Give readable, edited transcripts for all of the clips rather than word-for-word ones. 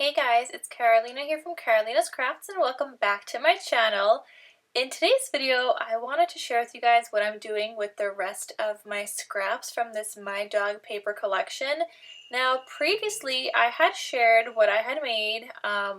Hey guys, it's Carolina here from KarolinasKrafts and welcome back to my channel. In today's video, I wanted to share with you guys what I'm doing with the rest of my scraps from this My Dog paper collection. Now, previously, I had shared what I had made,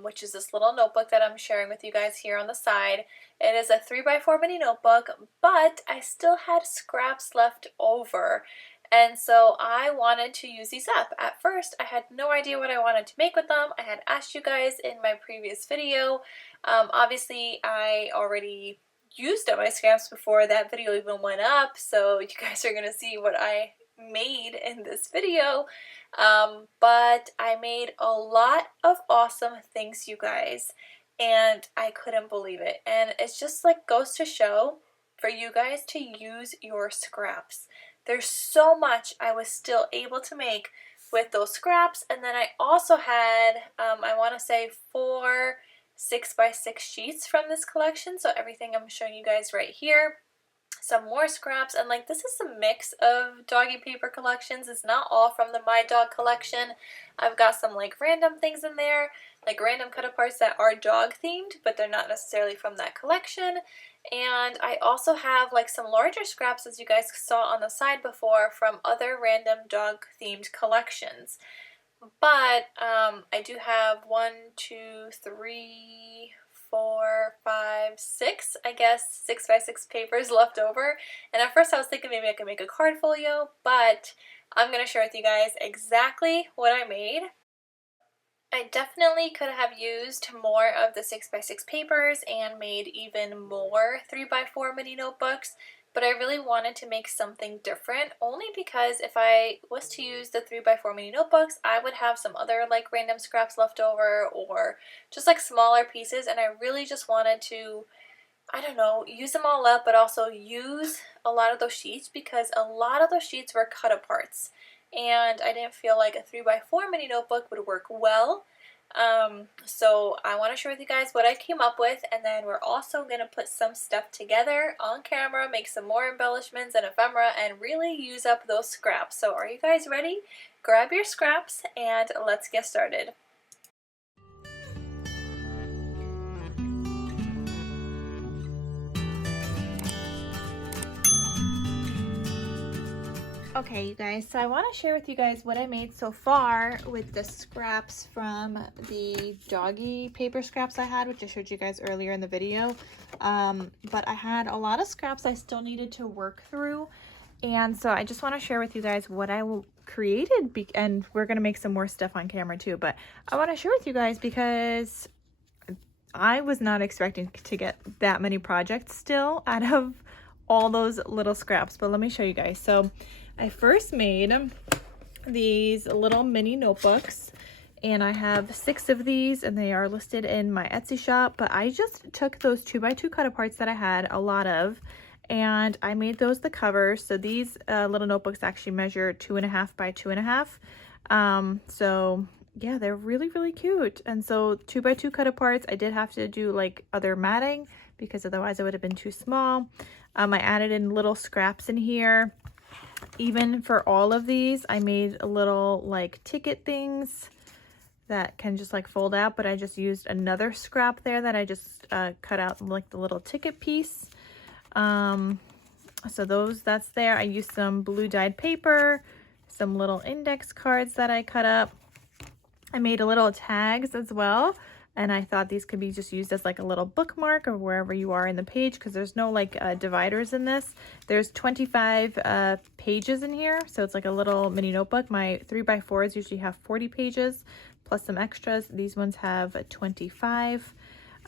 which is this little notebook that I'm sharing with you guys here on the side. It is a 3x4 mini notebook, but I still had scraps left over. And so I wanted to use these up. At first, I had no idea what I wanted to make with them. I had asked you guys in my previous video. Obviously, I already used up my scraps before that video even went up, so you guys are going to see what I made in this video. But I made a lot of awesome things, you guys, and I couldn't believe it. And it's just like goes to show for you guys to use your scraps. There's so much I was still able to make with those scraps, and then I also had, I want to say 4 6x6 sheets from this collection, so everything I'm showing you guys right here. Some more scraps, and like this is a mix of doggy paper collections. It's not all from the My Dog collection. I've got some like random things in there, like random cut-aparts that are dog themed, but they're not necessarily from that collection. And I also have like some larger scraps, as you guys saw on the side before, from other random dog themed collections. But I do have 1, 2, 3, 4, 5, 6, I guess 6x6 papers left over. And at first I was thinking maybe I could make a card folio, but I'm going to share with you guys exactly what I made. I definitely could have used more of the 6x6 papers and made even more 3x4 mini notebooks, but I really wanted to make something different, only because if I was to use the 3x4 mini notebooks, I would have some other like random scraps left over or just like smaller pieces, and I really just wanted to, I don't know, use them all up, but also use a lot of those sheets because a lot of those sheets were cut-aparts. And I didn't feel like a 3x4 mini notebook would work well. So I want to share with you guys what I came up with, and then we're also going to put some stuff together on camera, make some more embellishments and ephemera, and really use up those scraps. So are you guys ready? Grab your scraps and let's get started. Okay, you guys, so I want to share with you guys what I made so far with the scraps from the doggy paper scraps I had, which I showed you guys earlier in the video. But I had a lot of scraps I still needed to work through, and so I just want to share with you guys what I created, and we're going to make some more stuff on camera too, but I want to share with you guys because I was not expecting to get that many projects still out of all those little scraps, but let me show you guys. So I first made these little mini notebooks, and I have 6 of these, and they are listed in my Etsy shop, but I just took those 2x2 cut-aparts that I had a lot of, and I made those the covers. So these little notebooks actually measure 2.5 by 2.5. So yeah, they're really, really cute. And so 2x2 cut-aparts, I did have to do like other matting because otherwise it would have been too small. I added in little scraps in here. Even for all of these, I made a little like ticket things that can just like fold out, but I just used another scrap there that I just cut out like the little ticket piece. So that's there. I used some blue dyed paper, some little index cards that I cut up. I made a little tags as well, and I thought these could be just used as like a little bookmark or wherever you are in the page, because there's no like dividers in this. There's 25 pages in here, so it's like a little mini notebook. My 3x4s usually have 40 pages plus some extras. These ones have 25.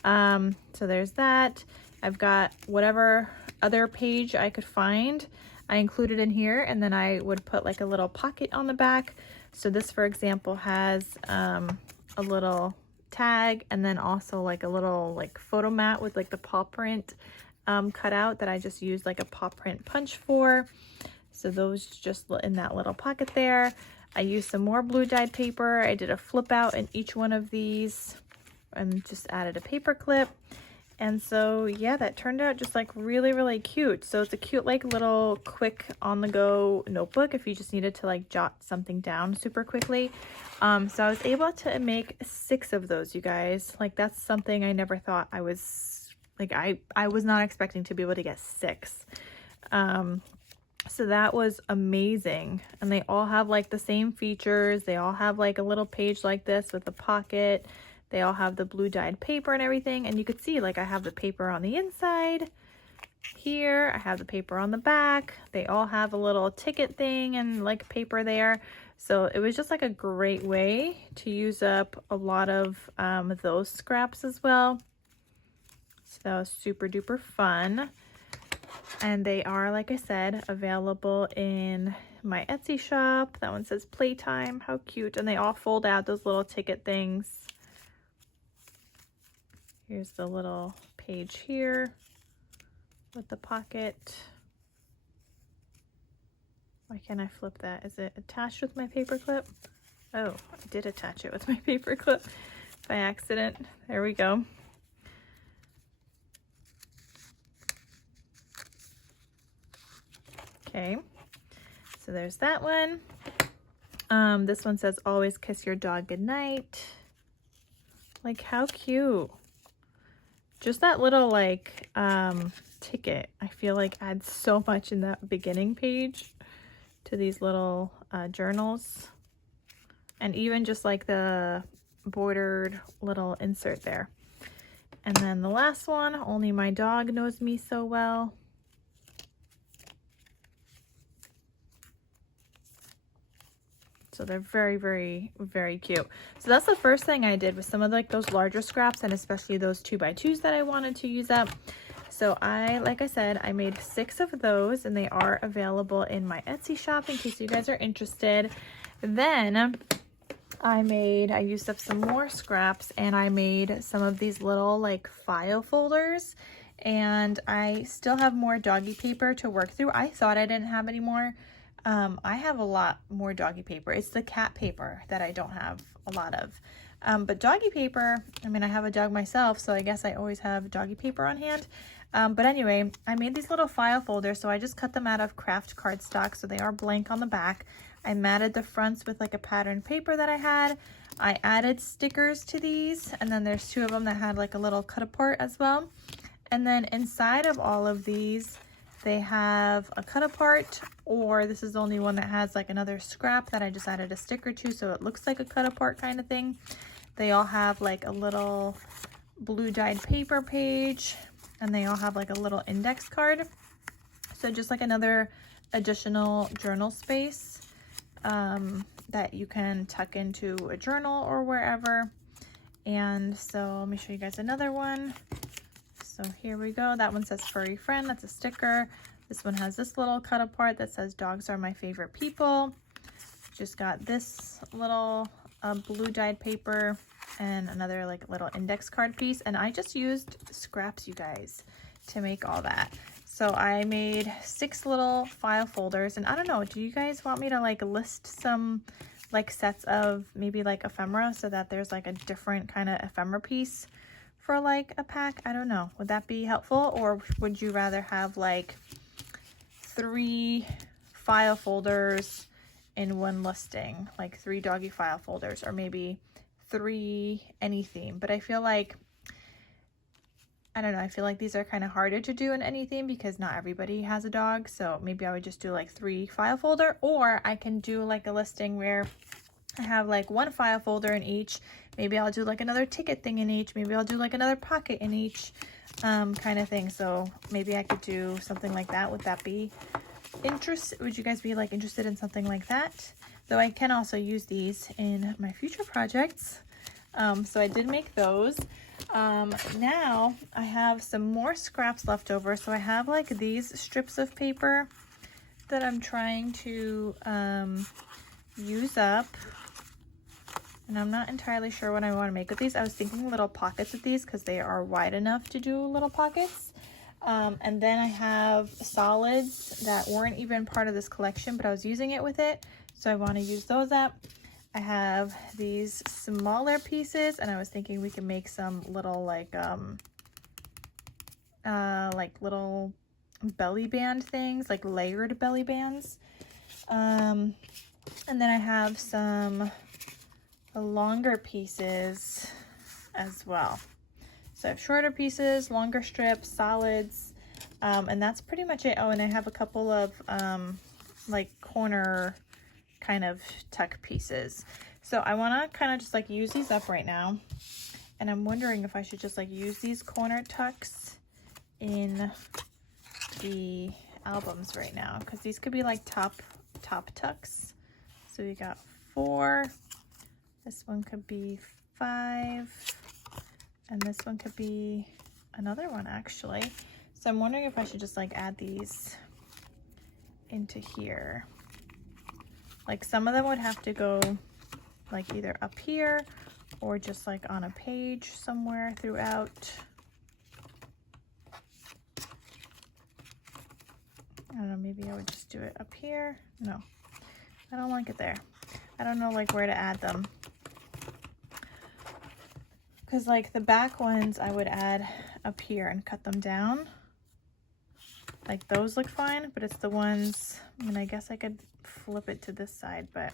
So there's that. I've got whatever other page I could find, I included in here, and then I would put like a little pocket on the back. So this, for example, has a little tag, and then also like a little like photo mat with like the paw print cut out that I just used like a paw print punch for. So those just in that little pocket there. I used some more blue dyed paper. I did a flip out in each one of these and just added a paper clip. And so yeah, that turned out just like really, really cute. So it's a cute like little quick on the go notebook if you just needed to like jot something down super quickly. So I was able to make 6 of those, you guys. Like that's something I never thought I was like, I was not expecting to be able to get 6. So that was amazing. And they all have like the same features. They all have like a little page like this with a pocket. They all have the blue dyed paper and everything. And you could see like I have the paper on the inside here. I have the paper on the back. They all have a little ticket thing and like paper there. So it was just like a great way to use up a lot of those scraps as well. So that was super duper fun. And they are, like I said, available in my Etsy shop. That one says playtime. How cute. And they all fold out, those little ticket things. Here's the little page here with the pocket. Why can't I flip that? Is it attached with my paper clip? Oh, I did attach it with my paper clip by accident. There we go. Okay, so there's that one. This one says always kiss your dog goodnight. Like how cute. Just that little like ticket, I feel like adds so much in that beginning page to these little journals. And even just like the bordered little insert there. And then the last one, only my dog knows me so well. So they're very, very, very cute. So that's the first thing I did with some of like those larger scraps, and especially those 2x2's that I wanted to use up. So like I said, I made 6 of those, and they are available in my Etsy shop in case you guys are interested. Then I used up some more scraps, and I made some of these little like file folders, and I still have more doggy paper to work through. I thought I didn't have any more. I have a lot more doggy paper. It's the cat paper that I don't have a lot of. But doggy paper, I mean, I have a dog myself, so I guess I always have doggy paper on hand. But anyway, I made these little file folders, so I just cut them out of craft cardstock, so they are blank on the back. I matted the fronts with like a patterned paper that I had. I added stickers to these, and then there's 2 of them that had like a little cut apart as well. And then inside of all of these, they have a cut apart, or this is the only one that has like another scrap that I just added a sticker to, so it looks like a cut apart kind of thing. They all have like a little blue dyed paper page, and they all have like a little index card. So just like another additional journal space that you can tuck into a journal or wherever. And so let me show you guys another one. So here we go. That one says furry friend. That's a sticker. This one has this little cut apart that says dogs are my favorite people. Just got this little blue dyed paper and another like little index card piece. And I just used scraps, you guys, to make all that. So I made 6 little file folders, and I don't know, do you guys want me to like list some like sets of maybe like ephemera so that there's like a different kind of ephemera piece for like a pack? I don't know. Would that be helpful, or would you rather have like 3 file folders in one listing, like 3 doggy file folders, or maybe 3 any theme? But I feel like, I don't know, I feel like these are kind of harder to do in any theme because not everybody has a dog. So maybe I would just do like 3 file folder, or I can do like a listing where I have like 1 file folder in each. Maybe I'll do like another ticket thing in each. Maybe I'll do like another pocket in each kind of thing. So maybe I could do something like that. Would that be interesting? Would you guys be like interested in something like that? Though I can also use these in my future projects. So I did make those. Now I have some more scraps left over. So I have like these strips of paper that I'm trying to use up. And I'm not entirely sure what I want to make with these. I was thinking little pockets with these because they are wide enough to do little pockets. And then I have solids that weren't even part of this collection, but I was using it with it. So I want to use those up. I have these smaller pieces, and I was thinking we can make some little like like little belly band things, like layered belly bands. And then I have some longer pieces as well. So I have shorter pieces, longer strips, solids, and that's pretty much it. Oh, and I have a couple of like corner kind of tuck pieces. So I want to kind of just like use these up right now. And I'm wondering if I should just like use these corner tucks in the albums right now, because these could be like top tucks. So we got 4. This one could be 5. And this one could be another one actually. So I'm wondering if I should just like add these into here. Like some of them would have to go like either up here or just like on a page somewhere throughout. I don't know, maybe I would just do it up here. No, I don't like it there. I don't know like where to add them. Because like the back ones I would add up here and cut them down. Like those look fine, but it's the ones, I mean, I guess I could flip it to this side, but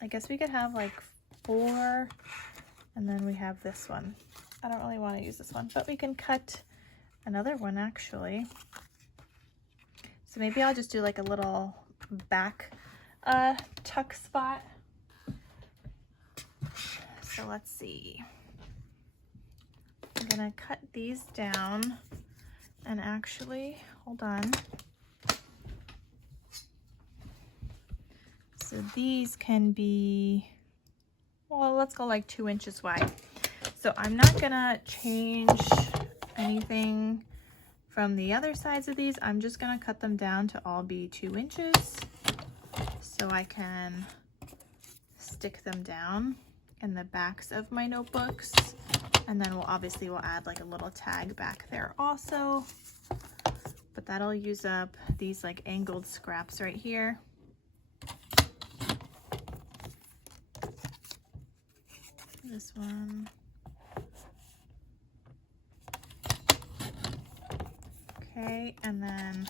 I guess we could have like 4, and then we have this one. I don't really want to use this one, but we can cut another one actually. So maybe I'll just do like a little back tuck spot. So let's see. I'm gonna cut these down, and actually, hold on. So these can be, well, let's go like 2 inches wide. So I'm not gonna change anything from the other sides of these. I'm just gonna cut them down to all be 2 inches so I can stick them down in the backs of my notebooks. And then we'll add like a little tag back there also, but that'll use up these like angled scraps right here. This one. Okay, and then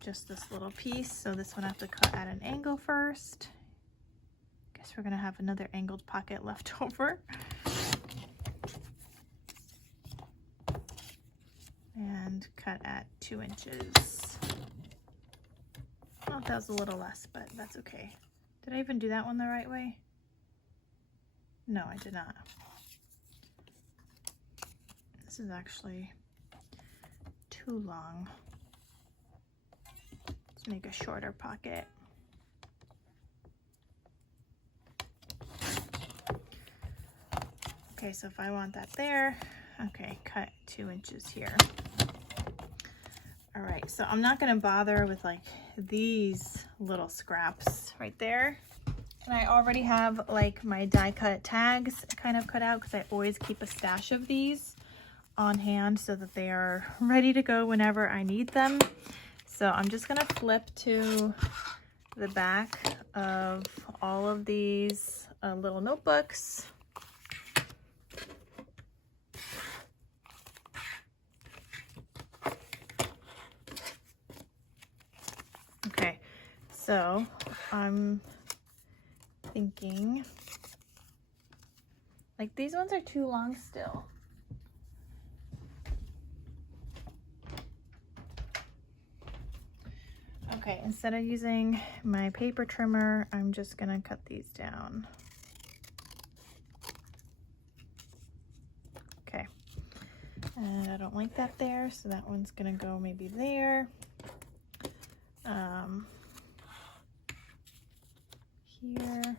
just this little piece. So this one I have to cut at an angle first. Guess we're gonna have another angled pocket left over. And cut at 2 inches. Oh, that was a little less, but that's okay. Did I even do that one the right way? No, I did not. This is actually too long. Let's make a shorter pocket. Okay, so if I want that there, okay, cut 2 inches here. All right, so I'm not gonna bother with like these little scraps right there. And I already have like my die cut tags kind of cut out, because I always keep a stash of these on hand so that they are ready to go whenever I need them. So I'm just gonna flip to the back of all of these little notebooks. Okay, so I'm thinking like these ones are too long still. Okay, instead of using my paper trimmer, I'm just gonna cut these down. Okay, and I don't like that there, so that one's gonna go maybe there. Here.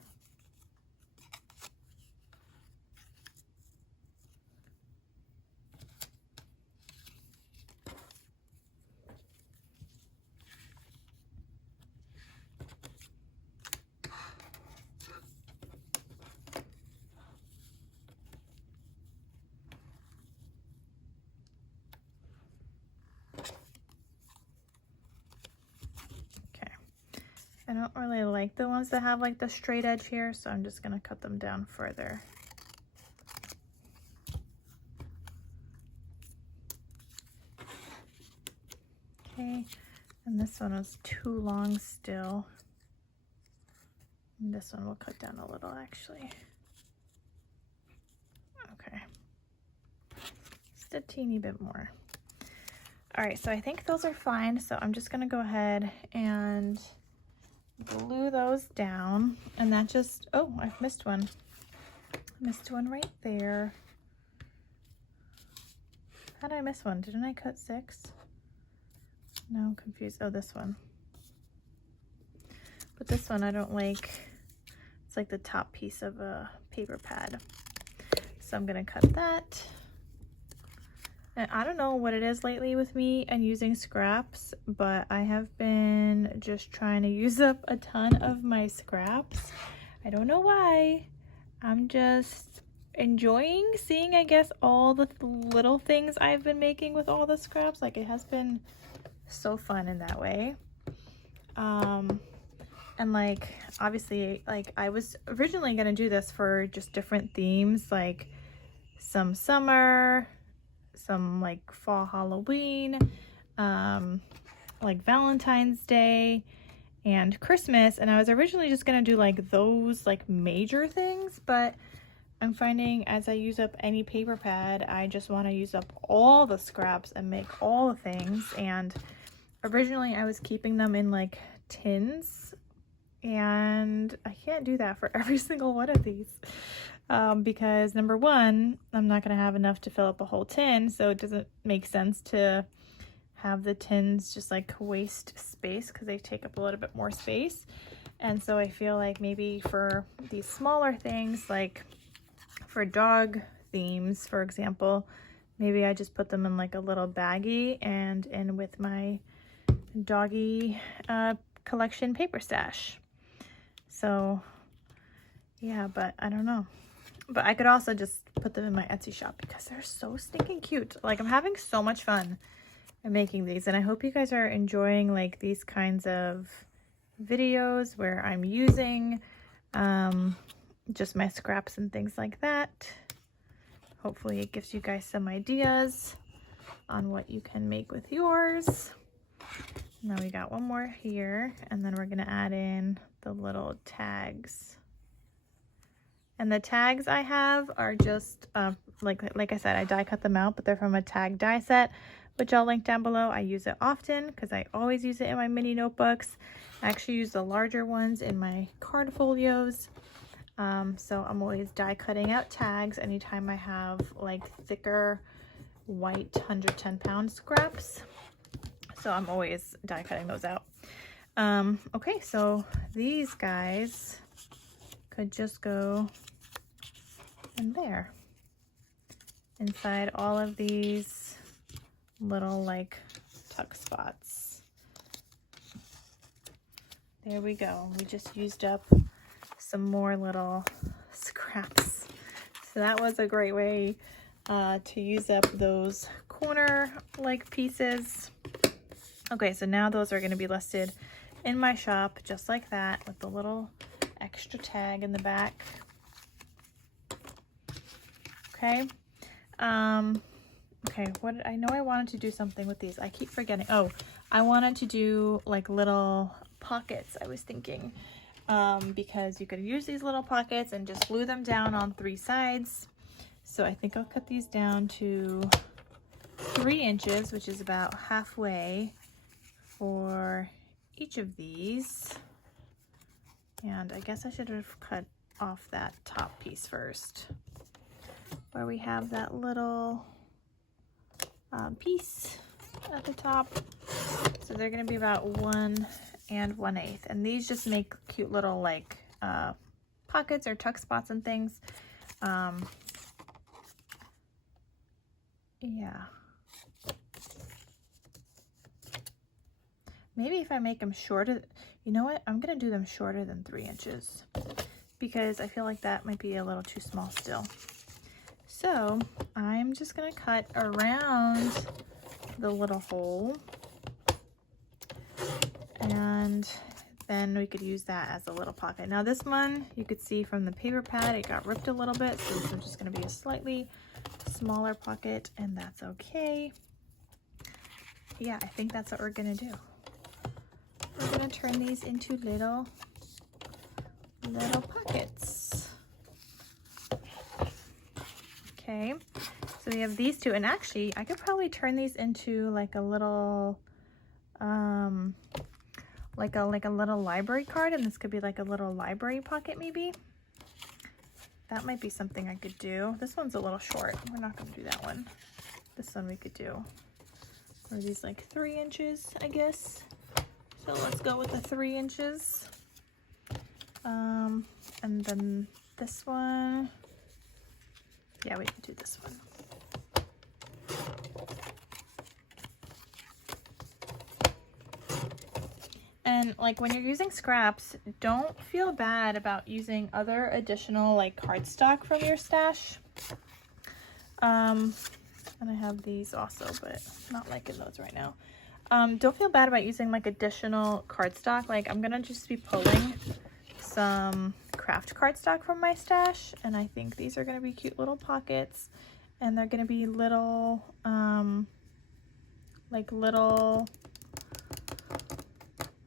I don't really like the ones that have like the straight edge here, so I'm just gonna cut them down further. Okay, and this one was too long still. And this one will cut down a little actually. Okay, just a teeny bit more. All right, so I think those are fine. So I'm just gonna go ahead and glue those down. And that just, oh, I've missed one. Missed one right there. How did I miss one? Didn't I cut 6? No, I'm confused. Oh, this one. But this one I don't like. It's like the top piece of a paper pad. So I'm gonna cut that. And I don't know what it is lately with me and using scraps, but I have been just trying to use up a ton of my scraps. I don't know why. I'm just enjoying seeing, I guess, all the little things I've been making with all the scraps. Like, it has been so fun in that way. And like, obviously, like, I was originally gonna do this for just different themes, like some summer, some like fall Halloween, like Valentine's Day and Christmas. And I was originally just gonna do like those like major things, but I'm finding as I use up any paper pad, I just want to use up all the scraps and make all the things. And originally I was keeping them in like tins, and I can't do that for every single one of these. Because number one, I'm not going to have enough to fill up a whole tin, so it doesn't make sense to have the tins just like waste space because they take up a little bit more space. And so I feel like maybe for these smaller things, like for dog themes, for example, maybe I just put them in like a little baggie and in with my doggy collection paper stash. So yeah, but I don't know. But I could also just put them in my Etsy shop because they're so stinking cute. Like, I'm having so much fun in making these, and I hope you guys are enjoying like these kinds of videos where I'm using just my scraps and things like that. Hopefully it gives you guys some ideas on what you can make with yours. Now we got one more here, and then we're gonna add in the little tags. And the tags I have are just, like I said, I die cut them out, but they're from a tag die set, which I'll link down below. I use it often because I always use it in my mini notebooks. I actually use the larger ones in my card folios. So I'm always die cutting out tags anytime I have like thicker white 110-pound scraps. So I'm always die cutting those out. Okay, so these guys could just go in there inside all of these little like tuck spots. There we go. We just used up some more little scraps. So that was a great way to use up those corner like pieces. Okay, so now those are going to be listed in my shop just like that with the little extra tag in the back. Okay. Okay, what I know I wanted to do something with these. I keep forgetting. Oh, I wanted to do like little pockets, I was thinking. Because you could use these little pockets and just glue them down on 3 sides. So I think I'll cut these down to 3 inches, which is about halfway for each of these. And I guess I should have cut off that top piece first, where we have that little piece at the top. So they're going to be about 1 1/8, and these just make cute little like pockets or tuck spots and things. Yeah. Maybe if I make them shorter, you know what? I'm going to do them shorter than 3 inches because I feel like that might be a little too small still. So I'm just going to cut around the little hole, and then we could use that as a little pocket. Now this one, you could see from the paper pad, it got ripped a little bit, so this is just going to be a slightly smaller pocket, and that's okay. yeah, I think that's what we're gonna do. We're gonna turn these into little pockets. Okay, so we have these two, and actually I could probably turn these into like a little like a little library card, and this could be like a little library pocket maybe. That might be something I could do. This one's a little short. We're not gonna do that one. This one we could do. Or these like 3 inches, I guess. So let's go with the 3 inches. And then this one. Yeah, we can do this one. And like when you're using scraps, don't feel bad about using other additional like cardstock from your stash. And I have these also, but not liking those right now. Don't feel bad about using like additional cardstock. Like I'm gonna just be pulling some craft cardstock from my stash, and I think these are gonna be cute little pockets, and they're gonna be little like little,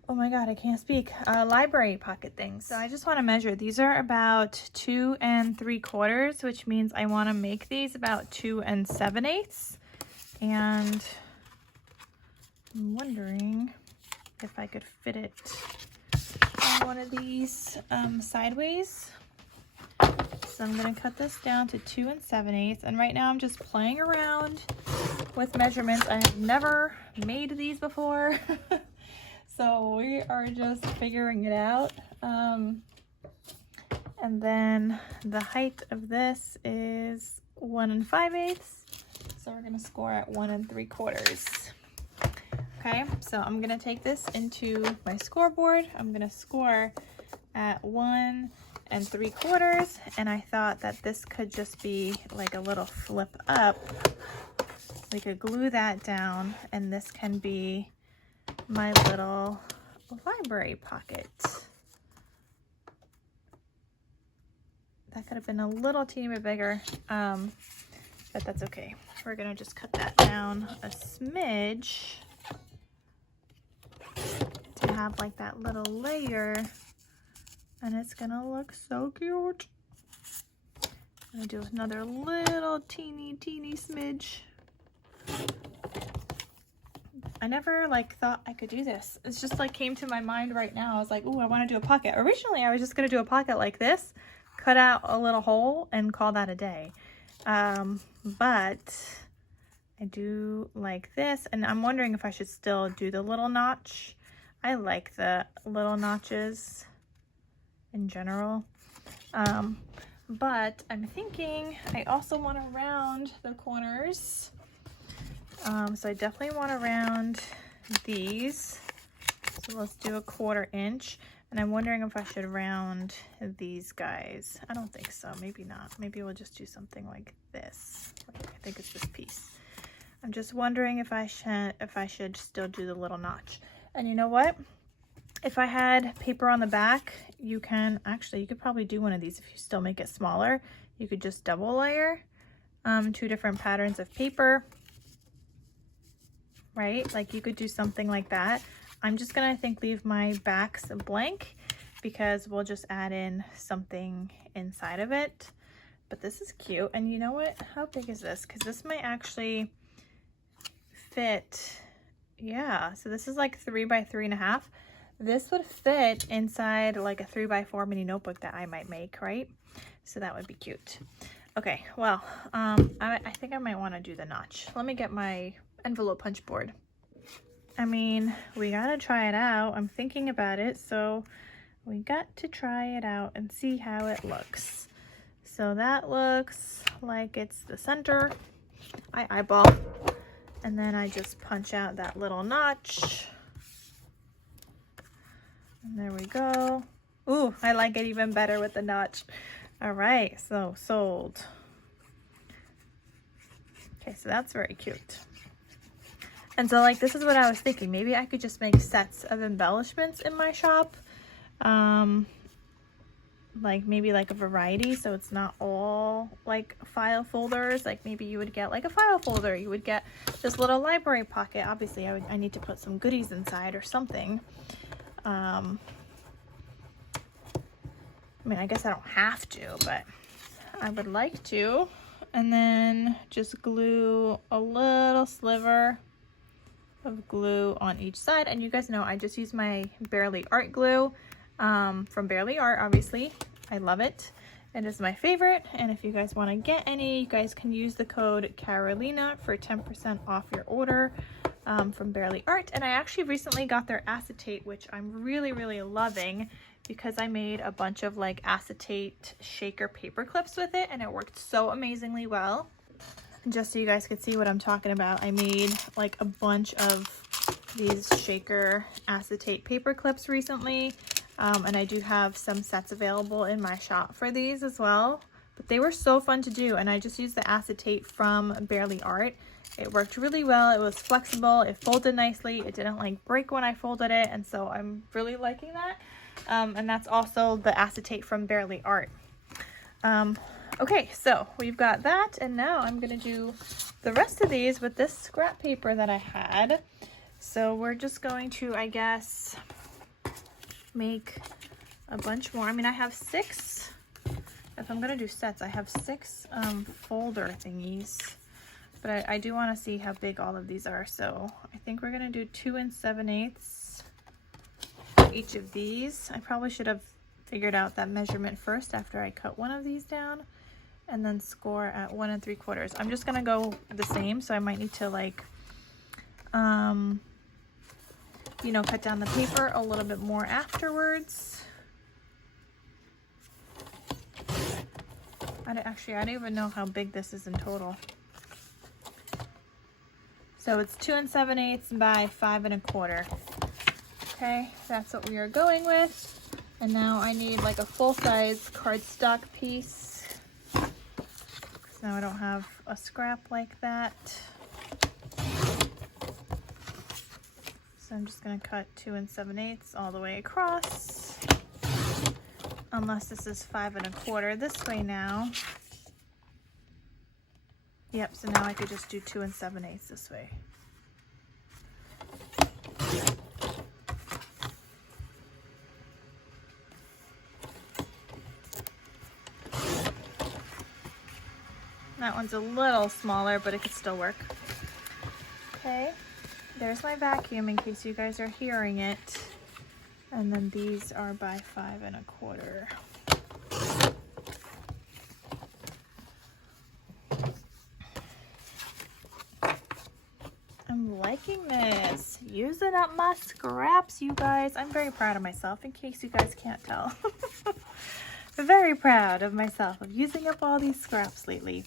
oh my god, I can't speak, library pocket things. So I just want to measure. These are about 2 3/4, which means I want to make these about 2 7/8. And I'm wondering if I could fit it on one of these sideways. So I'm going to cut this down to 2 7/8. And right now I'm just playing around with measurements. I have never made these before. So we are just figuring it out. And then the height of this is 1 5/8. So we're gonna score at 1 3/4. Okay, so I'm gonna take this into my scoreboard. I'm gonna score at 1 3/4. And I thought that this could just be like a little flip up. We could glue that down, and this can be my little library pocket. That could have been a little teeny bit bigger, but that's okay. We're gonna just cut that down a smidge to have like that little layer, and it's gonna look so cute. I'm gonna do another little teeny smidge. I never like thought I could do this. It's just like came to my mind right now. I was like, ooh, I want to do a pocket. Originally, I was just going to do a pocket like this, cut out a little hole and call that a day. But I do like this, and I'm wondering if I should still do the little notch. I like the little notches in general. But I'm thinking I also want to round the corners. So I definitely want to round these. So let's do a 1/4 inch. And I'm wondering if I should round these guys. I don't think so. Maybe not. Maybe we'll just do something like this. I think it's this piece. I'm just wondering if I should still do the little notch. And you know what? If I had paper on the back, you could probably do one of these if you still make it smaller. You could just double layer 2 different patterns of paper. Right? Like you could do something like that. I'm just gonna, I think, leave my backs blank because we'll just add in something inside of it. But this is cute. And you know what? How big is this? Because this might actually fit. Yeah, so this is like 3 by 3.5. This would fit inside like a 3 by 4 mini notebook that I might make, right? So that would be cute. Okay, well, I think I might want to do the notch. Let me get my envelope punch board. I mean, we gotta try it out. I'm thinking about it, so we got to try it out and see how it looks. So that looks like it's the center. I eyeball, and then I just punch out that little notch. And there we go. Ooh, I like it even better with the notch. All right, so sold. Okay, so that's very cute. And so like, this is what I was thinking. Maybe I could just make sets of embellishments in my shop. like maybe like a variety, so it's not all like file folders. Like maybe you would get like a file folder, you would get this little library pocket. Obviously I need to put some goodies inside or something. I mean, I guess I don't have to, but I would like to. And then just glue a little sliver of glue on each side. And you guys know I just use my Barely Art glue from Barely Art, obviously. I love it. It is my favorite. And if you guys want to get any, you guys can use the code Carolina for 10% off your order from Barely Art. And I actually recently got their acetate, which I'm really, really loving, because I made a bunch of like acetate shaker paper clips with it, and it worked so amazingly well. And just so you guys could see what I'm talking about, I made like a bunch of these shaker acetate paper clips recently, and I do have some sets available in my shop for these as well. But they were so fun to do, and I just used the acetate from Barely Art. It worked really well. It was flexible, it folded nicely, it didn't like break when I folded it, and so I'm really liking that. And that's also the acetate from Barely Art. Okay, so we've got that, and now I'm gonna do the rest of these with this scrap paper that I had. So we're just going to, I guess, make a bunch more. I mean, I have 6, if I'm gonna do sets, I have 6 folder thingies, but I do wanna see how big all of these are. So I think we're gonna do 2 7/8 each of these. I probably should have figured out that measurement first after I cut one of these down, and then score at 1 3/4. I'm just gonna go the same, so I might need to like you know, cut down the paper a little bit more afterwards. I don't even know how big this is in total. So it's 2 7/8 by 5 1/4. Okay, that's what we are going with. And now I need like a full-size cardstock piece, because now I don't have a scrap like that. So I'm just going to cut 2 7/8 all the way across, unless this is 5 1/4 this way now. Yep, so now I could just do 2 7/8 this way. That one's a little smaller, but it could still work. Okay, there's my vacuum in case you guys are hearing it. And then these are by 5 1/4. I'm liking this. Using up my scraps, you guys. I'm very proud of myself, in case you guys can't tell. Very proud of myself of using up all these scraps lately.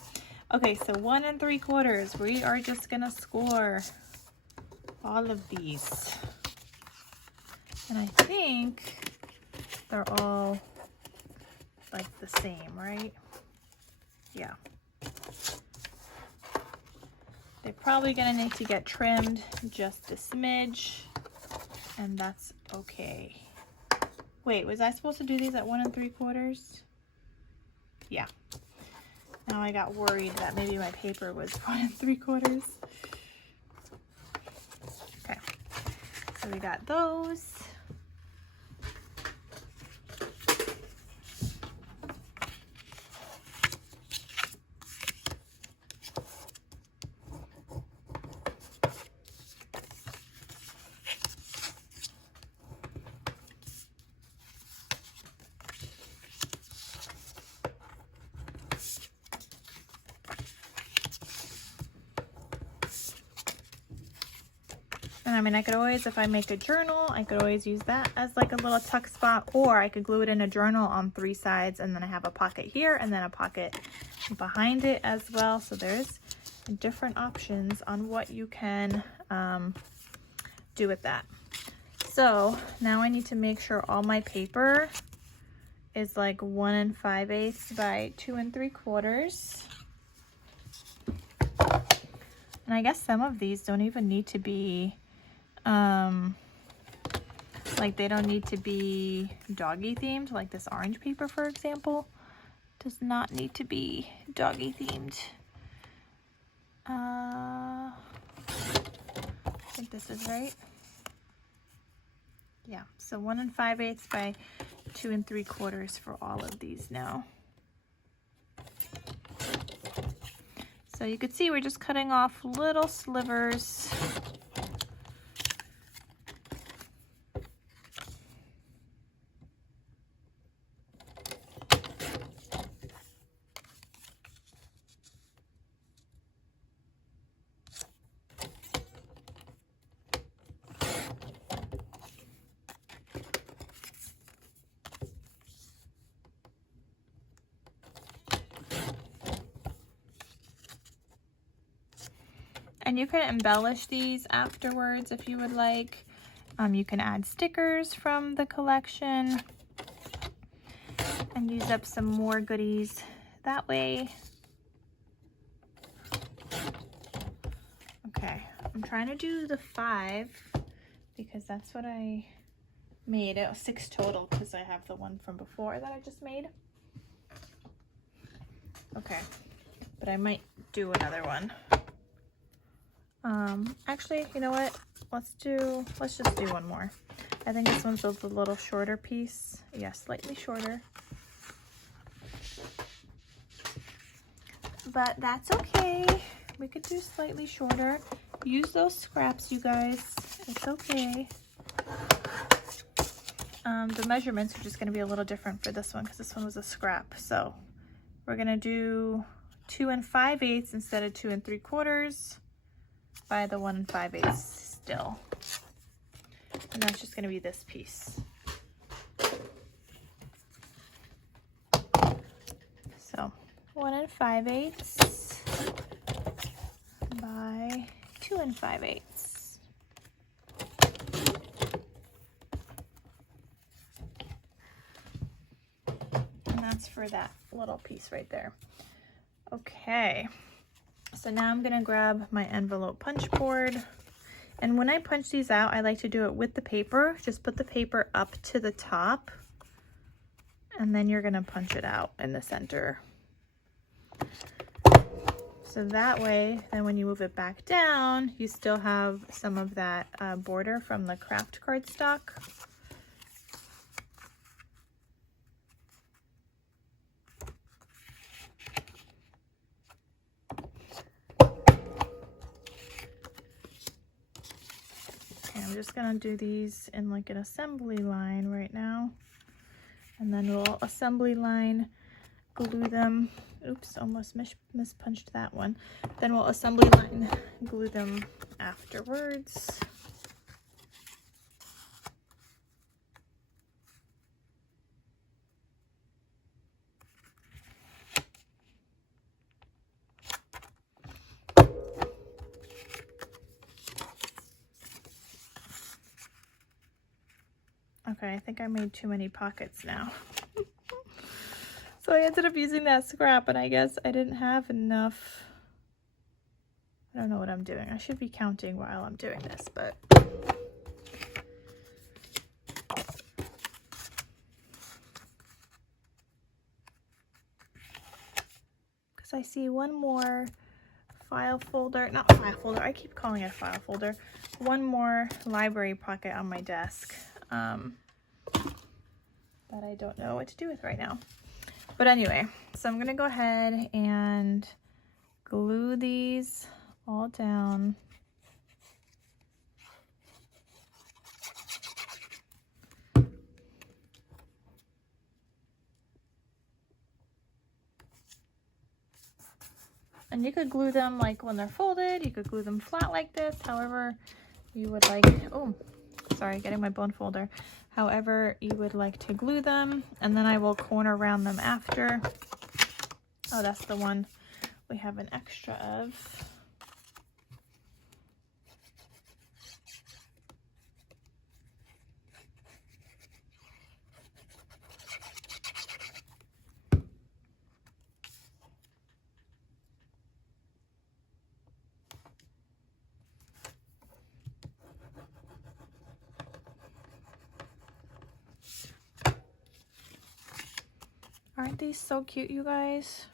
Okay, so 1 3/4. We are just gonna score all of these. And I think they're all like the same, right? Yeah. They're probably gonna need to get trimmed just a smidge, and that's okay. Wait, was I supposed to do these at 1 3/4? Yeah. Now I got worried that maybe my paper was 1 3/4. Okay, so we got those. And I mean, I could always, if I make a journal, I could always use that as like a little tuck spot, or I could glue it in a journal on 3 sides, and then I have a pocket here and then a pocket behind it as well. So there's different options on what you can do with that. So now I need to make sure all my paper is like 1 5/8 by 2 3/4. And I guess some of these don't even need to be Like they don't need to be doggy themed, like this orange paper, for example, does not need to be doggy themed. I think this is right. Yeah, so 1 5/8 by 2 3/4 for all of these now. So you could see we're just cutting off little slivers. And you can embellish these afterwards if you would like. You can add stickers from the collection and use up some more goodies that way. Okay, I'm trying to do the 5 because that's what I made. It was 6 total because I have the one from before that I just made. Okay, but I might do another one. Actually, you know what? Let's just do one more. I think this one's a little shorter piece. Yeah, slightly shorter. But that's okay. We could do slightly shorter. Use those scraps, you guys. It's okay. The measurements are just going to be a little different for this one because this one was a scrap. So we're going to do 2 5/8 instead of 2 3/4 by the 1 5/8 still. And that's just going to be this piece. So 1 5/8 by 2 5/8. And that's for that little piece right there. Okay, so now I'm gonna grab my envelope punch board. And when I punch these out, I like to do it with the paper. Just put the paper up to the top, and then you're gonna punch it out in the center. So that way, then when you move it back down, you still have some of that border from the craft cardstock. I'm just gonna do these in like an assembly line right now, and then we'll assembly line glue them. Oops, almost mispunched that one. Then we'll assembly line glue them afterwards. Okay, I think I made too many pockets now. So I ended up using that scrap, and I guess I didn't have enough. I don't know what I'm doing. I should be counting while I'm doing this, but because I see one more file folder, not file folder, I keep calling it a file folder, one more library pocket on my desk that I don't know what to do with right now. But anyway, so I'm gonna go ahead and glue these all down. And you could glue them like when they're folded, you could glue them flat like this, however you would like. Oh, sorry, getting my bone folder. However you would like to glue them, and then I will corner round them after. Oh, that's the one we have an extra of. Aren't these so cute, you guys?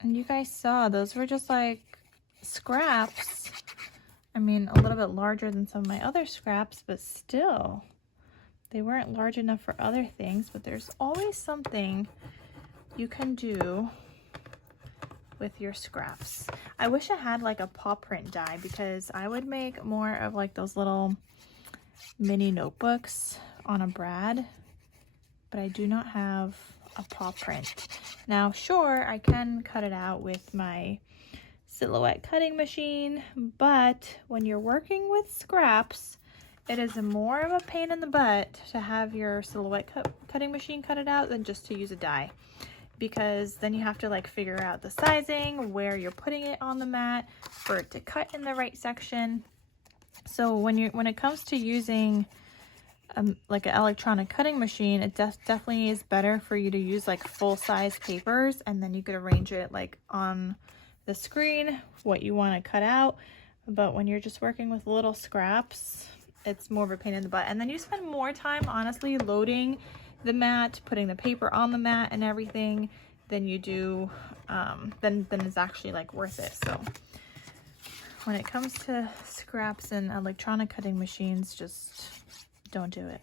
And you guys saw, those were just like scraps. I mean, a little bit larger than some of my other scraps, but still, they weren't large enough for other things, but there's always something you can do with your scraps. I wish I had like a paw print die, because I would make more of like those little mini notebooks on a brad, but I do not have a paw print. Now, sure, I can cut it out with my silhouette cutting machine, but when you're working with scraps, it is more of a pain in the butt to have your silhouette cutting machine cut it out than just to use a die, because then you have to like figure out the sizing, where you're putting it on the mat for it to cut in the right section. So when it comes to using like an electronic cutting machine, it definitely is better for you to use like full-size papers, and then you could arrange it like on the screen what you want to cut out. But when you're just working with little scraps, it's more of a pain in the butt, and then you spend more time honestly loading the mat, putting the paper on the mat and everything, than you do than it's actually like worth it. So when it comes to scraps and electronic cutting machines, just don't do it.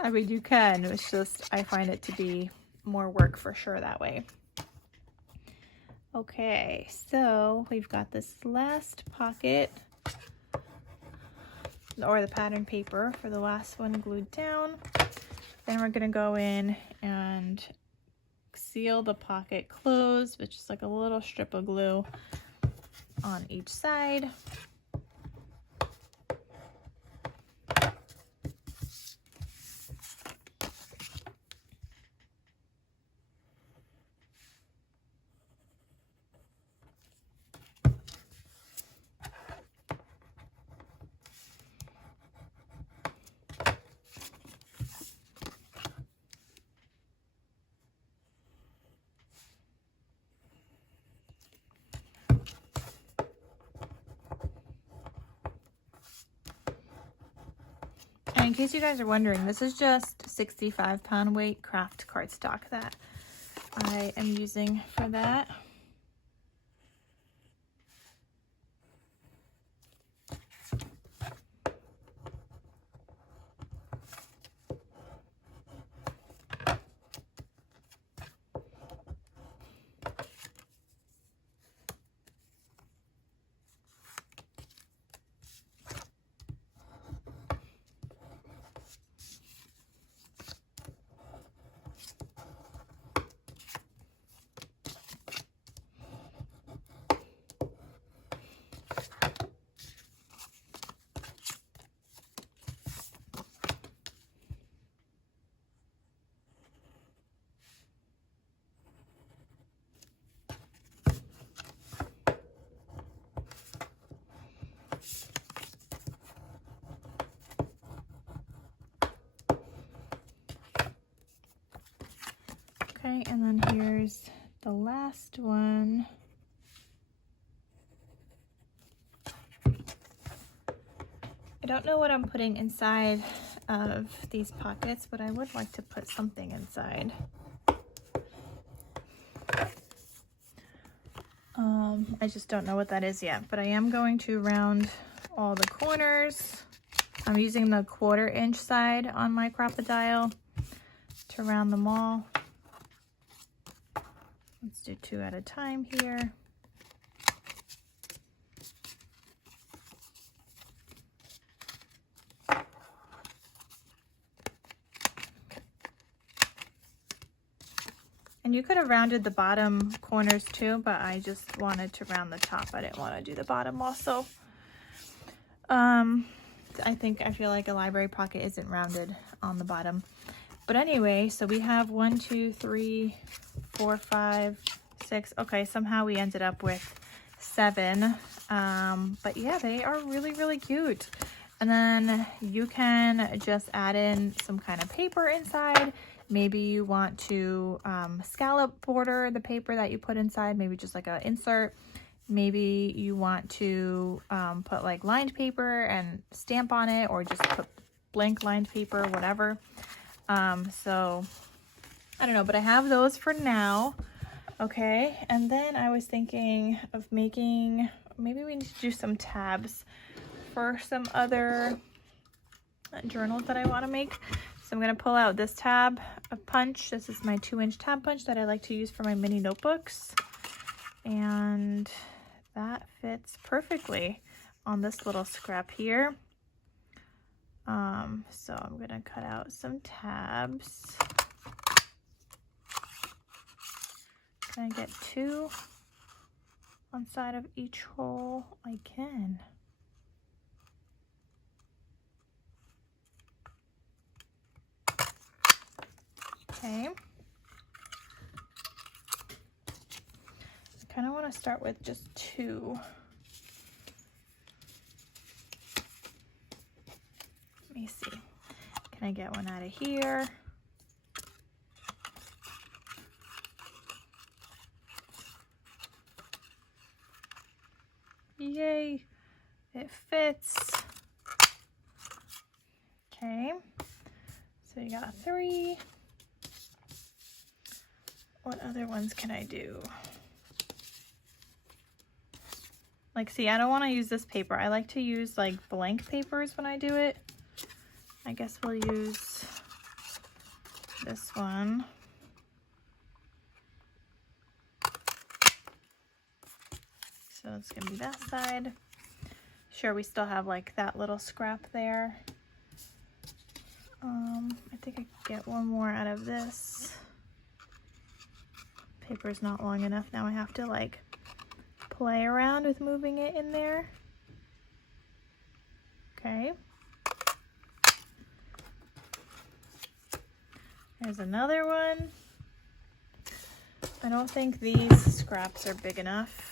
I mean, you can, it's just I find it to be more work for sure that way. Okay, so we've got this last pocket, or the pattern paper for the last one glued down. Then we're gonna go in and seal the pocket closed with just like a little strip of glue on each side. In case you guys are wondering, this is just 65-pound weight craft cardstock that I am using for that. Okay, and then here's the last one. I don't know what I'm putting inside of these pockets, but I would like to put something inside. I just don't know what that is yet, but I am going to round all the corners. I'm using the 1/4 inch side on my Crop-A-Dial to round them all. Let's do 2 at a time here. And you could have rounded the bottom corners too, but I just wanted to round the top. I didn't want to do the bottom also. I feel like a library pocket isn't rounded on the bottom. But anyway, so we have 1, 2, 3, 4, 5, 6. Okay, somehow we ended up with 7. But yeah, they are really, really cute. And then you can just add in some kind of paper inside. Maybe you want to scallop border the paper that you put inside, maybe just like an insert. Maybe you want to put like lined paper and stamp on it, or just put blank lined paper, whatever. So I don't know, but I have those for now. Okay, and then I was thinking of making, maybe we need to do some tabs for some other journals that I want to make. So I'm going to pull out this tab punch. This is my 2-inch tab punch that I like to use for my mini notebooks. And that fits perfectly on this little scrap here. So I'm going to cut out some tabs. Can I get 2 on side of each hole? I can. Okay. I kind of want to start with just 2. Let me see. Can I get one out of here? Yay, it fits. Okay, so you got 3. What other ones can I do? Like, see, I don't want to use this paper. I like to use like blank papers when I do it. I guess we'll use this one. So it's gonna be that side. Sure, we still have like that little scrap there. I think I could get one more out of this. Paper's not long enough. Now I have to like play around with moving it in there. Okay. There's another one. I don't think these scraps are big enough.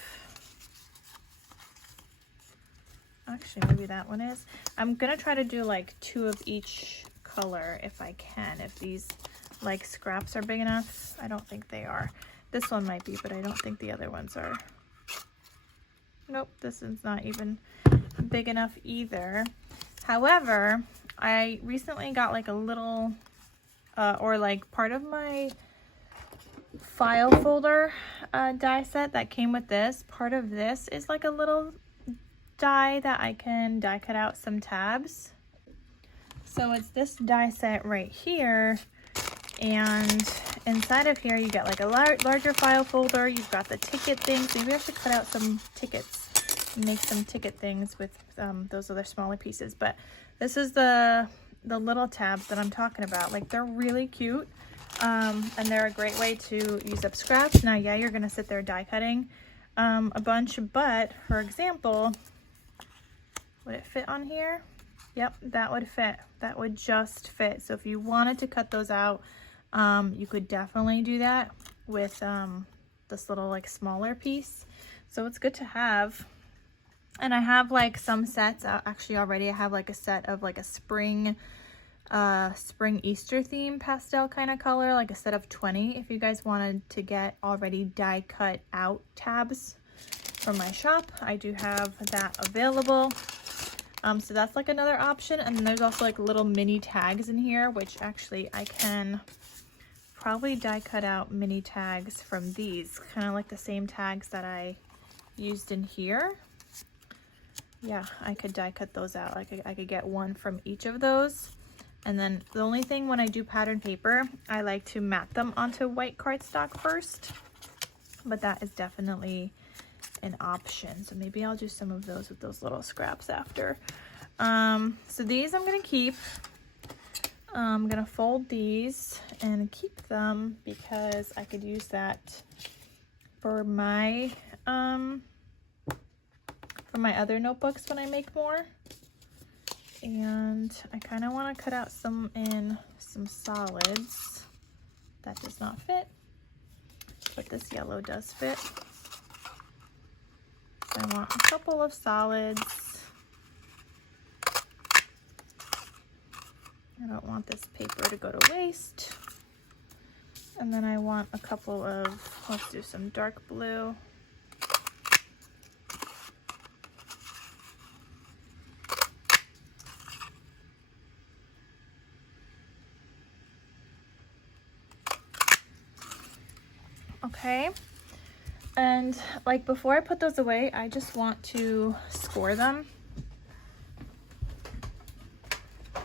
Actually, maybe that one is. I'm gonna try to do like 2 of each color if I can. If these like scraps are big enough. I don't think they are. This one might be, but I don't think the other ones are. Nope, this one's not even big enough either. However, I recently got like a little, or like part of my file folder die set that came with this. Part of this is like a little die that I can die cut out some tabs. So it's this die set right here, and inside of here you get like a larger file folder. You've got the ticket things. Maybe I should cut out some tickets and make some ticket things with those other smaller pieces. But this is the little tabs that I'm talking about. Like, they're really cute, and they're a great way to use up scraps. Now, yeah, you're gonna sit there die cutting a bunch, but for example, would it fit on here? Yep, that would fit. That would just fit. So if you wanted to cut those out, you could definitely do that with this little like smaller piece. So it's good to have. And I have like some sets actually already. I have like a set of like a spring Easter theme pastel kind of color, like a set of 20 if you guys wanted to get already die cut out tabs from my shop. I do have that available. So that's like another option. And then there's also like little mini tags in here, which actually I can probably die cut out mini tags from these, kind of like the same tags that I used in here. Yeah, I could die cut those out. I could get one from each of those. And then the only thing when I do pattern paper, I like to mat them onto white cardstock first, but that is definitely an option. So maybe I'll do some of those with those little scraps after. So these I'm gonna keep. I'm gonna fold these and keep them because I could use that for my other notebooks when I make more. And I kind of want to cut out some in some solids. That does not fit, but this yellow does fit. So I want a couple of solids. I don't want this paper to go to waste. And then I want a couple of, let's do some dark blue. okay? And like before I put those away, I just want to score them.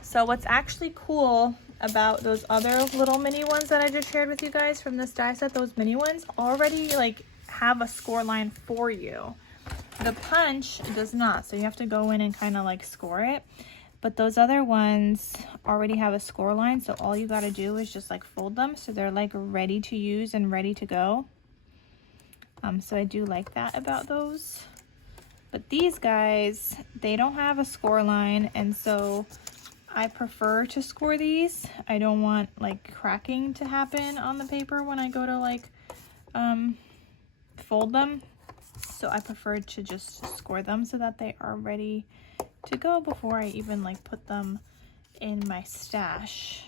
So what's actually cool about those other little mini ones that I just shared with you guys from this die set, those mini ones already like have a score line for you. The punch does not, so you have to go in and kind of like score it. But those other ones already have a score line, so all you got to do is just like fold them so they're like ready to use and ready to go. So I do like that about those. But these guys, they don't have a score line, and so I prefer to score these. I don't want like cracking to happen on the paper when I go to like fold them. So I prefer to just score them so that they are ready to go before I even like put them in my stash.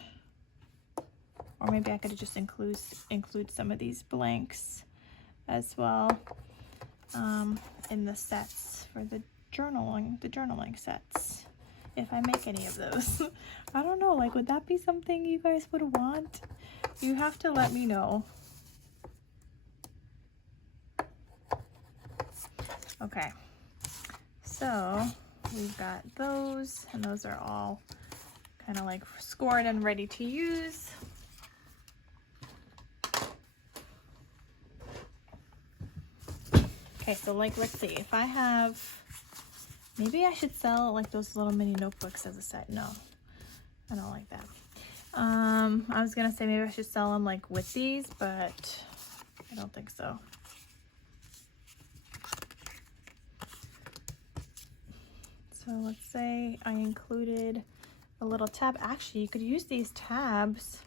Or maybe I could just include some of these blanks as well in the sets for the journaling sets, if I make any of those. I don't know, like would that be something you guys would want? You have to let me know. Okay, so we've got those, and those are all kind of like scored and ready to use. Okay, so like let's see, if I have, maybe I should sell like those little mini notebooks as a set. No, I don't like that. I was gonna say maybe I should sell them like with these, but I don't think so. So let's say I included a little tab. Actually, you could use these tabs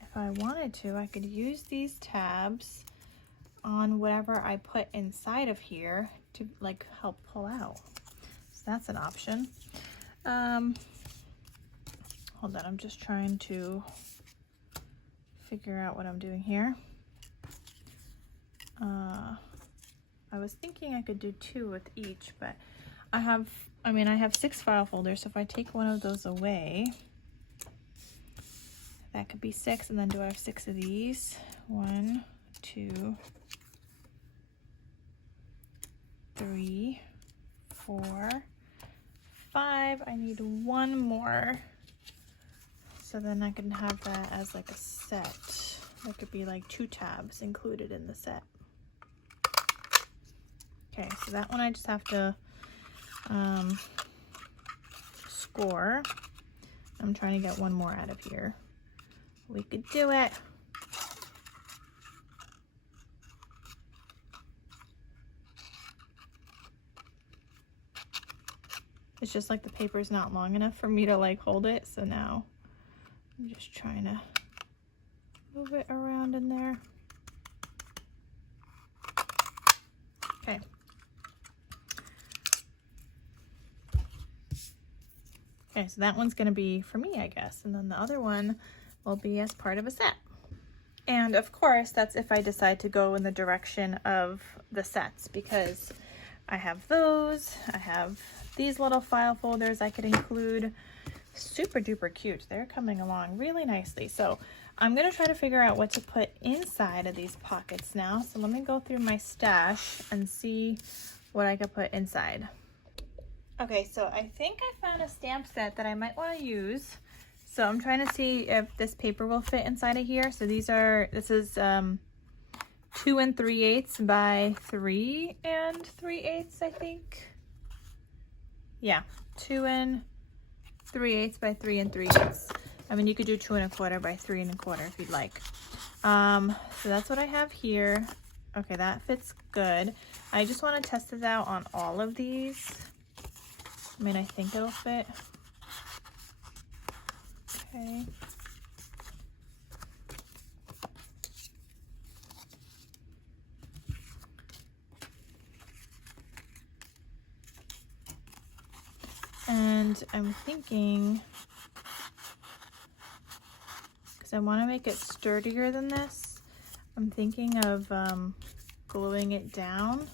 if I wanted to. I could use these tabs on whatever I put inside of here to like help pull out. So that's an option. Hold on, I'm just trying to figure out what I'm doing here. I was thinking I could do 2 with each, but I have 6 file folders, so if I take one of those away, that could be 6, and then do I have 6 of these? 1, 2, 3, 4, 5. I need 1 more. So then I can have that as like a set. There could be like 2 tabs included in the set. Okay, so that one I just have to score. I'm trying to get 1 more out of here. We could do it. It's just like the paper's not long enough for me to like hold it, so now I'm just trying to move it around in there. Okay. Okay, so that one's gonna be for me, I guess, and then the other one will be as part of a set. And of course, that's if I decide to go in the direction of the sets, because I have those, I have these little file folders I could include. Super duper cute. They're coming along really nicely. So I'm going to try to figure out what to put inside of these pockets now. So let me go through my stash and see what I could put inside. Okay, so I think I found a stamp set that I might want to use. So I'm trying to see if this paper will fit inside of here. So this is 2 3/8 by 3 3/8, I think. Yeah, 2 3/8 by 3 3/8. I mean, you could do 2 1/4 by 3 1/4 if you'd like. So that's what I have here. Okay, that fits good. I just want to test this out on all of these. I mean, I think it'll fit. Okay. And I'm thinking, because I want to make it sturdier than this, I'm thinking of gluing it down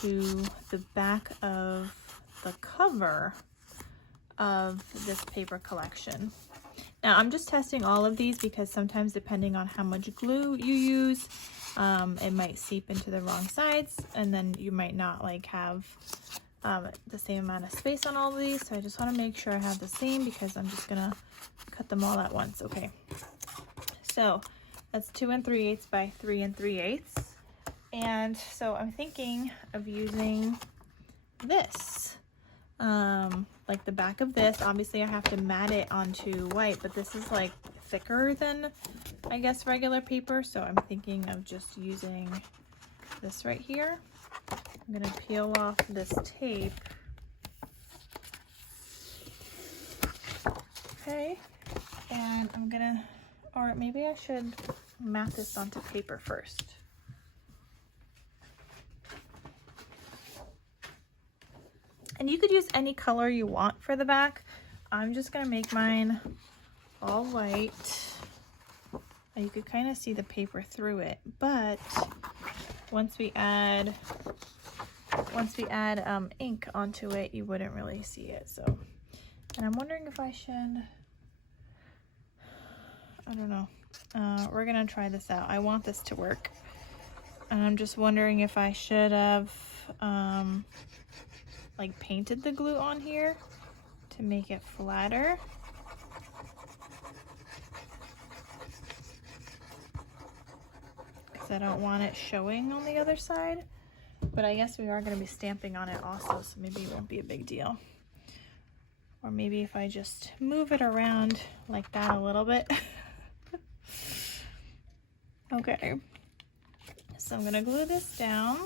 to the back of the cover of this paper collection. Now I'm just testing all of these because sometimes depending on how much glue you use, it might seep into the wrong sides, and then you might not like have the same amount of space on all of these. So I just want to make sure I have the same because I'm just gonna cut them all at once. Okay, so that's 2 3/8 by 3 3/8, and so I'm thinking of using this, like the back of this. Obviously I have to mat it onto white, but this is like thicker than I guess regular paper, so I'm thinking of just using this right here. I'm gonna peel off this tape. Okay, and I'm gonna, or maybe I should mat this onto paper first. And you could use any color you want for the back. I'm just gonna make mine all white. And you could kind of see the paper through it, but once we add ink onto it, you wouldn't really see it. So, and I'm wondering if I should, I don't know. We're gonna try this out. I want this to work, and I'm just wondering if I should have like painted the glue on here to make it flatter. Because I don't want it showing on the other side. But I guess we are going to be stamping on it also, so maybe it won't be a big deal. Or maybe if I just move it around like that a little bit. Okay. So I'm going to glue this down.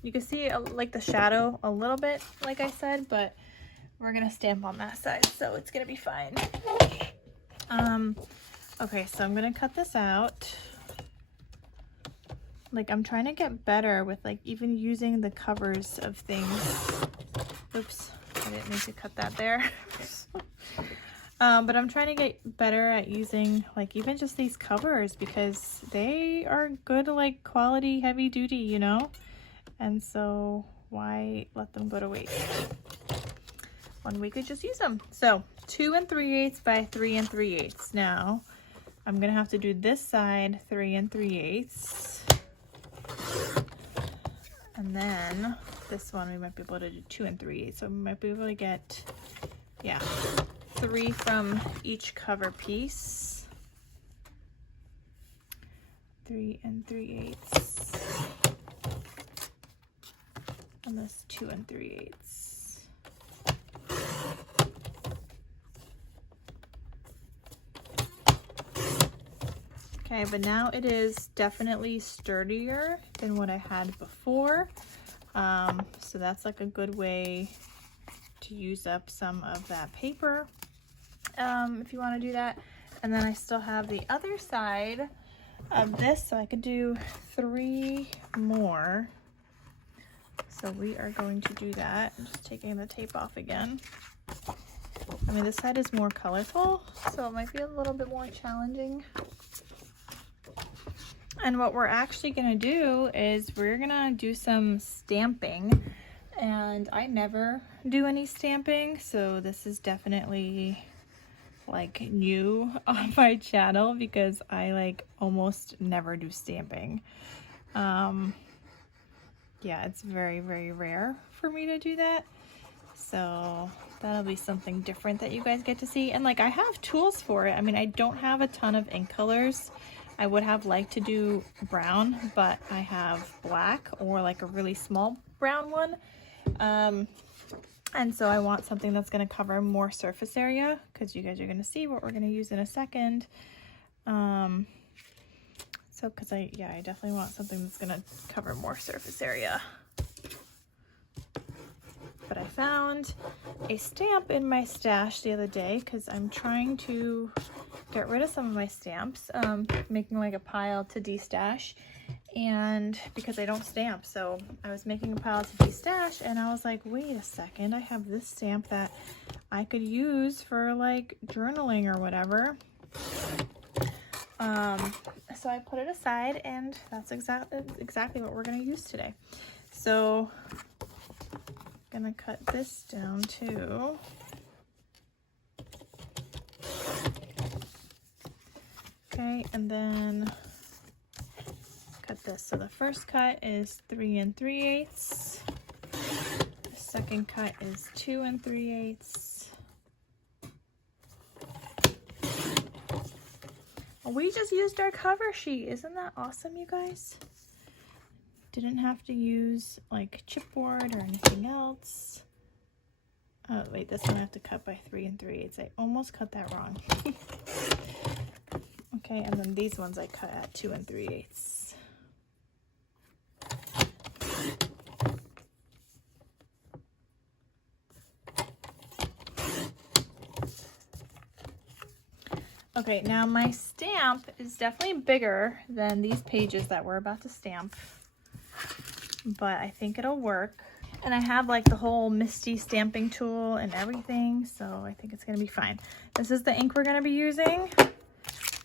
You can see like the shadow a little bit, like I said, but we're gonna stamp on that side, so it's gonna be fine. Okay, so I'm gonna cut this out. Like, I'm trying to get better with like even using the covers of things. Oops, I didn't mean to cut that there. But I'm trying to get better at using like even just these covers because they are good, like quality, heavy duty, you know? And so why let them go to waste when we could just use them? So 2 3/8 by 3 3/8. Now I'm gonna have to do this side 3 3/8, and then this one we might be able to do 2 3/8. So we might be able to get, yeah, 3 from each cover piece. 3 3/8. And this 2 3/8. Okay, but now it is definitely sturdier than what I had before. So that's like a good way to use up some of that paper, if you want to do that. And then I still have the other side of this, so I could do 3 more. So we are going to do that. I'm just taking the tape off again. I mean, this side is more colorful, so it might be a little bit more challenging. And what we're actually gonna do is we're gonna do some stamping. And I never do any stamping, so this is definitely like new on my channel because I like almost never do stamping. Yeah, it's very, very rare for me to do that. So that'll be something different that you guys get to see. And like, I have tools for it. I mean, I don't have a ton of ink colors. I would have liked to do brown, but I have black or like a really small brown one. And so I want something that's going to cover more surface area because you guys are going to see what we're going to use in a second. So, because I definitely want something that's going to cover more surface area. But I found a stamp in my stash the other day because I'm trying to get rid of some of my stamps, making like a pile to destash, and because I don't stamp, so I was making a pile to destash, and I was like, wait a second, I have this stamp that I could use for like journaling or whatever. so I put it aside, and that's exactly what we're going to use today. So I'm going to cut this down too. Okay, and then cut this. So the first cut is 3 3/8. The second cut is 2 3/8. We just used our cover sheet. Isn't that awesome, you guys? Didn't have to use like chipboard or anything else. Oh wait, this one I have to cut by 3 3/8. I almost cut that wrong. Okay, and then these ones I cut at 2 3/8. Okay, now my stamp is definitely bigger than these pages that we're about to stamp, but I think it'll work. And I have like the whole Misty stamping tool and everything, so I think it's gonna be fine. This is the ink we're gonna be using.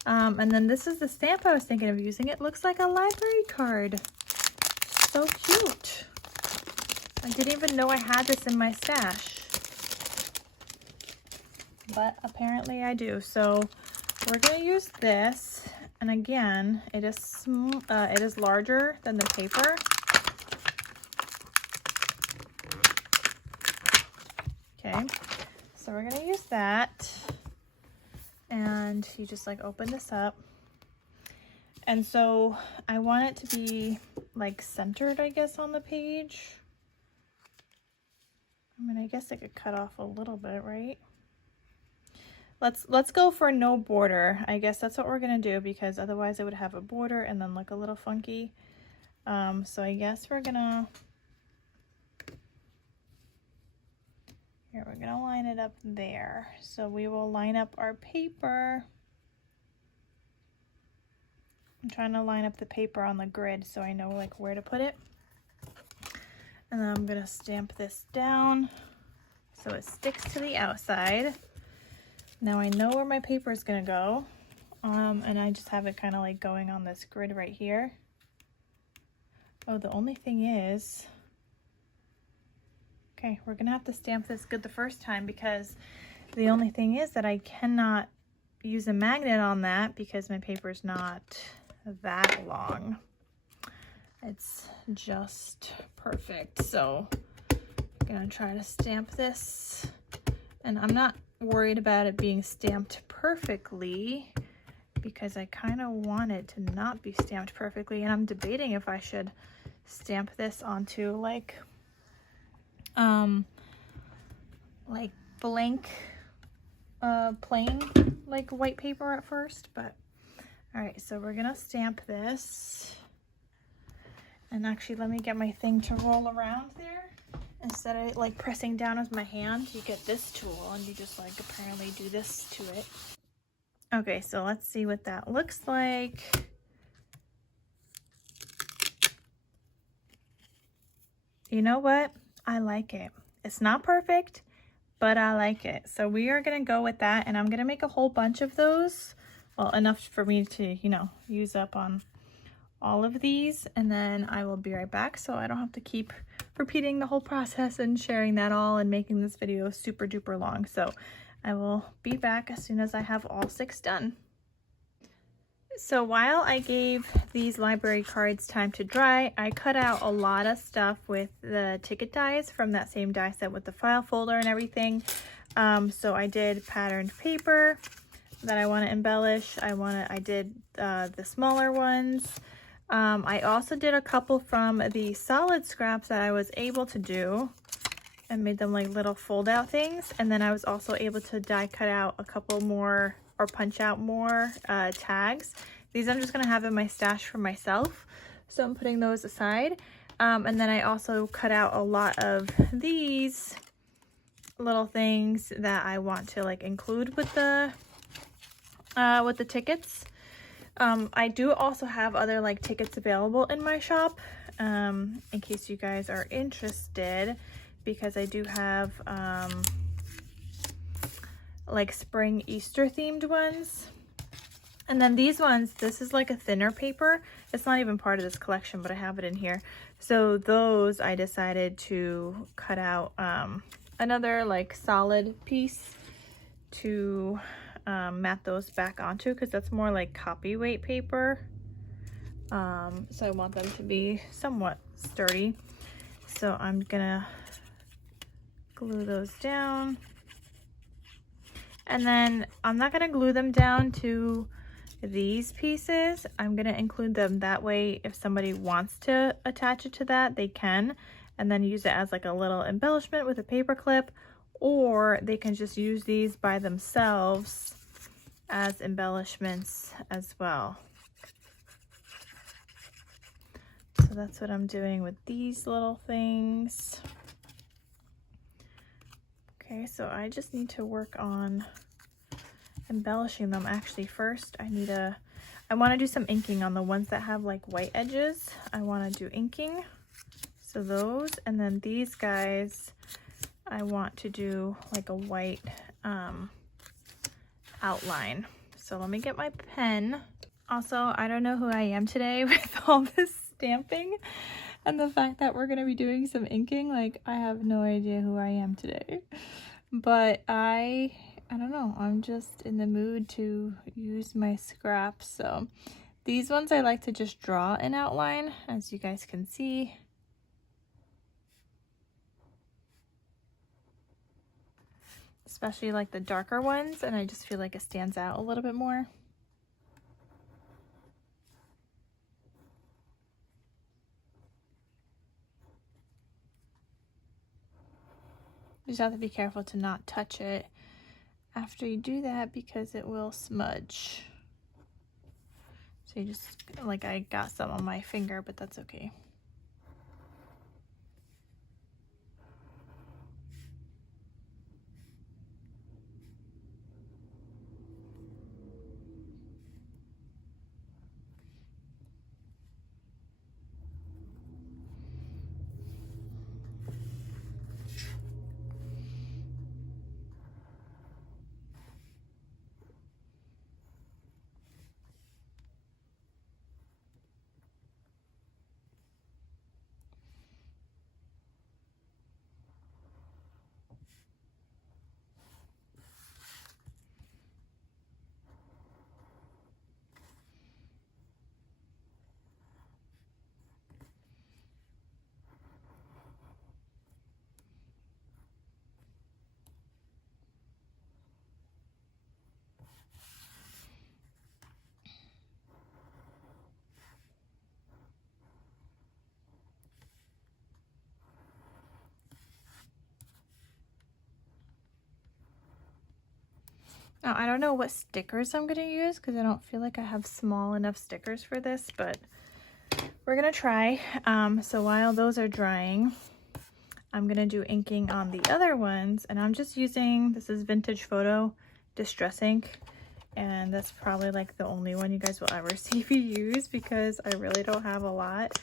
And then this is the stamp I was thinking of using. It looks like a library card. So cute. I didn't even know I had this in my stash, but apparently I do. So we're going to use this, and again, it is larger than the paper. Okay, so we're going to use that, and you just like open this up, and so I want it to be like centered, I guess, on the page. I mean, I guess I could cut off a little bit, right? Let's go for no border. I guess that's what we're gonna do, because otherwise it would have a border and then look a little funky. So I guess we're gonna line it up there. So we will line up our paper. I'm trying to line up the paper on the grid so I know like where to put it. And then I'm gonna stamp this down so it sticks to the outside. Now I know where my paper is gonna go, and I just have it kind of like going on this grid right here. Oh, the only thing is, okay, we're gonna have to stamp this good the first time, because the only thing is that I cannot use a magnet on that because my paper is not that long. It's just perfect. So I'm gonna try to stamp this, and I'm not worried about it being stamped perfectly because I kind of want it to not be stamped perfectly, and I'm debating if I should stamp this onto like blank plain like white paper at first. But all right, so we're gonna stamp this, and actually let me get my thing to roll around there. Instead of like pressing down with my hand, you get this tool and you just like apparently do this to it. Okay, so let's see what that looks like. You know what? I like it. It's not perfect, but I like it. So we are gonna go with that, and I'm gonna make a whole bunch of those. Well, enough for me to, you know, use up on all of these, and then I will be right back so I don't have to keep repeating the whole process and sharing that all and making this video super duper long. So I will be back as soon as I have all 6 done. So while I gave these library cards time to dry, I cut out a lot of stuff with the ticket dies from that same die set with the file folder and everything. So I did patterned paper that I want to embellish. I did the smaller ones. I also did a couple from the solid scraps that I was able to do and made them like little fold out things. And then I was also able to die cut out a couple more or punch out more tags. These I'm just going to have in my stash for myself, so I'm putting those aside. And then I also cut out a lot of these little things that I want to like include with the tickets. I do also have other like tickets available in my shop, in case you guys are interested, because I do have like spring Easter themed ones. And then these ones, this is like a thinner paper. It's not even part of this collection, but I have it in here. So those I decided to cut out another like solid piece to mat those back onto, because that's more like copy weight paper. So I want them to be somewhat sturdy. So I'm gonna glue those down. And then I'm not gonna glue them down to these pieces. I'm gonna include them that way if somebody wants to attach it to that, they can, and then use it as like a little embellishment with a paper clip, or they can just use these by themselves as embellishments as well. So that's what I'm doing with these little things. Okay, so I just need to work on embellishing them. Actually, first I want to do some inking on the ones that have like white edges. I want to do inking, so those, and then these guys I want to do like a white outline. So let me get my pen. Also, I don't know who I am today with all this stamping and the fact that we're going to be doing some inking. Like, I have no idea who I am today, but I don't know, I'm just in the mood to use my scraps. So these ones I like to just draw an outline, as you guys can see. Especially like the darker ones, and I just feel like it stands out a little bit more. You just have to be careful to not touch it after you do that, because it will smudge. So you just, like, I got some on my finger, but that's okay. Now, I don't know what stickers I'm going to use, because I don't feel like I have small enough stickers for this, but we're going to try. So while those are drying, I'm going to do inking on the other ones, and I'm just using, this is Vintage Photo Distress ink, and that's probably like the only one you guys will ever see me use, because I really don't have a lot.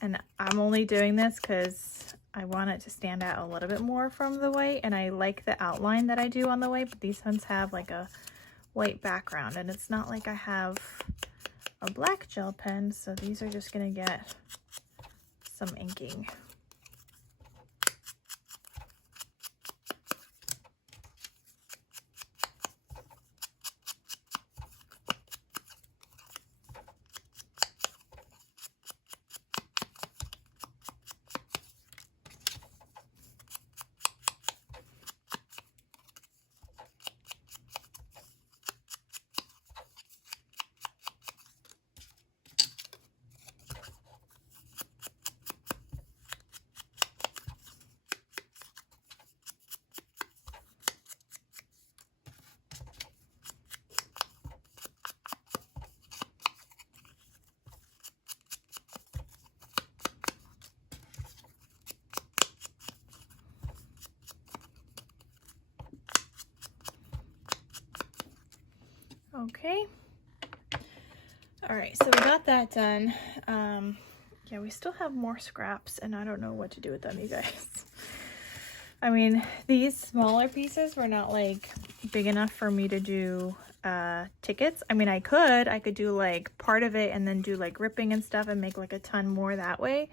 And I'm only doing this because I want it to stand out a little bit more from the white, and I like the outline that I do on the white, but these ones have like a white background, and it's not like I have a black gel pen, so these are just gonna get some inking. Okay. All right, so we got that done. Yeah, we still have more scraps, and I don't know what to do with them, you guys. I mean, these smaller pieces were not like big enough for me to do tickets. I mean, I could do like part of it and then do like ripping and stuff and make like a ton more that way,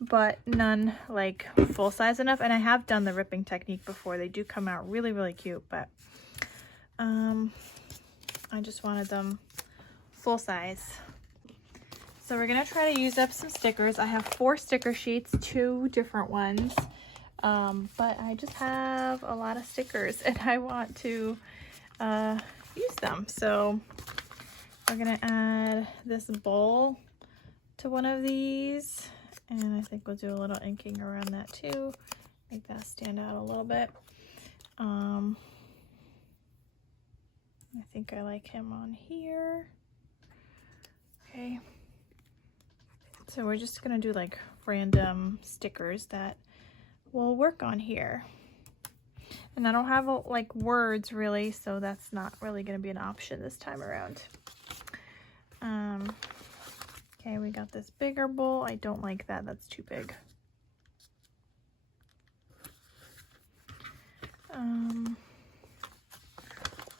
but none like full size enough. And I have done the ripping technique before. They do come out really, really cute, but I just wanted them full size. So we're gonna try to use up some stickers. I have 4 sticker sheets, 2 different ones, but I just have a lot of stickers and I want to use them. So we're gonna add this bowl to one of these, and I think we'll do a little inking around that too, make that stand out a little bit. I think I like him on here. Okay. So we're just gonna do like random stickers that will work on here. And I don't have like words really, so that's not really gonna be an option this time around. Okay, we got this bigger bowl. I don't like that, that's too big.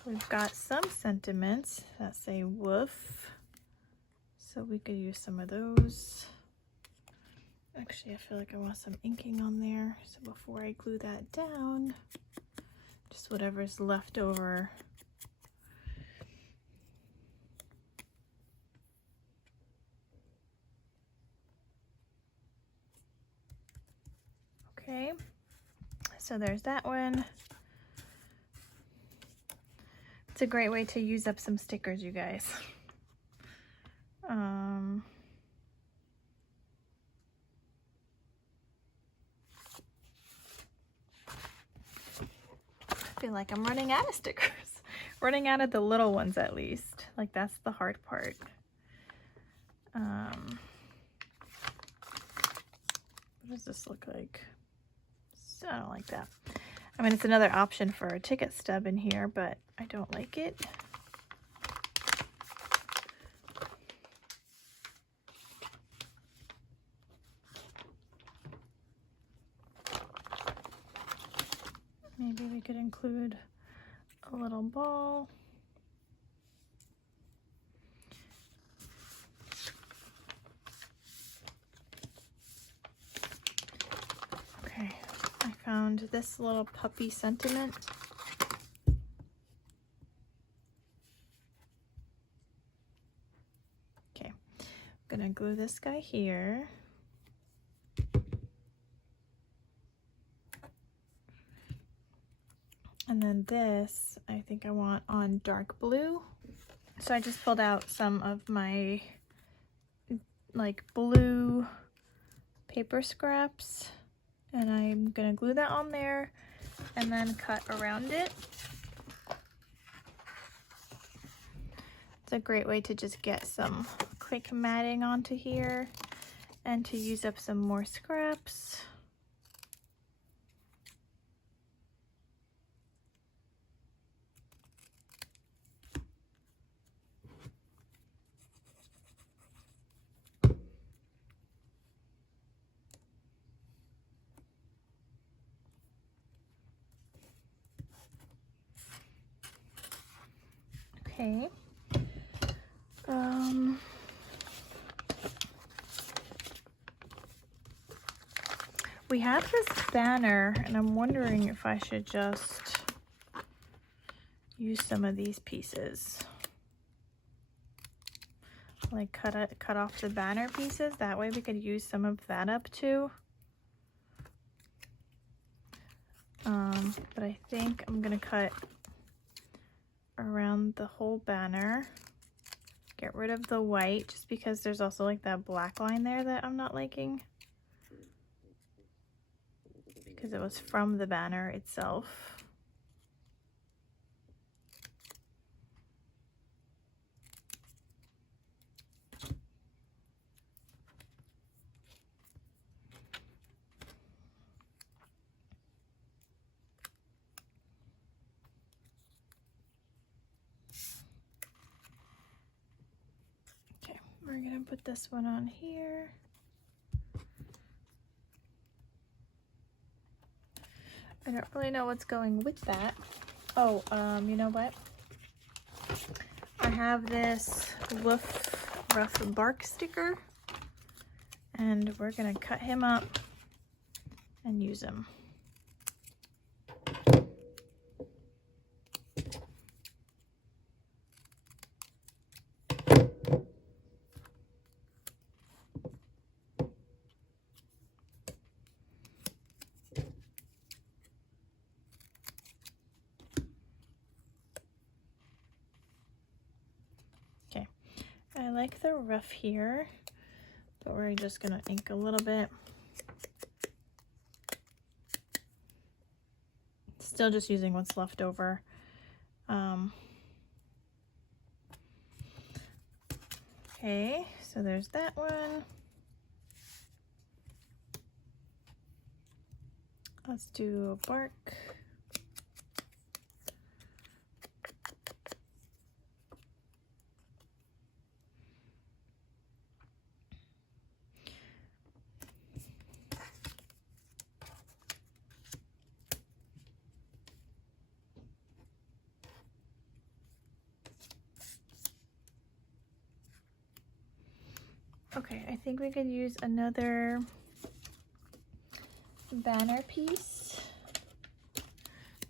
We've got some sentiments that say woof. So we could use some of those. Actually, I feel like I want some inking on there. So before I glue that down, just whatever's left over. Okay, so there's that one. It's a great way to use up some stickers, you guys. I feel like I'm running out of stickers. Running out of the little ones at least. Like that's the hard part. What does this look like? So I don't like that. I mean, it's another option for a ticket stub in here, but I don't like it. Maybe we could include a little ball. Okay, I found this little puppy sentiment. Okay, I'm gonna glue this guy here. And then this, I think I want on dark blue. So I just pulled out some of my like blue paper scraps and I'm gonna glue that on there and then cut around it. It's a great way to just get some quick matting onto here and to use up some more scraps. Okay. We have this banner and I'm wondering if I should just use some of these pieces. Like cut off the banner pieces. That way we could use some of that up too. But I think I'm gonna cut around the whole banner. Get rid of the white just because there's also like that black line there that I'm not liking. Because it was from the banner itself. Okay, we're gonna put this one on here. I don't really know what's going with that. Oh, you know what? I have this rough bark sticker, and we're gonna cut him up and use him. Okay, I like the rough here, but we're just gonna ink a little bit. Still just using what's left over. Okay, so there's that one. Let's do a bark. Okay, I think we could use another banner piece.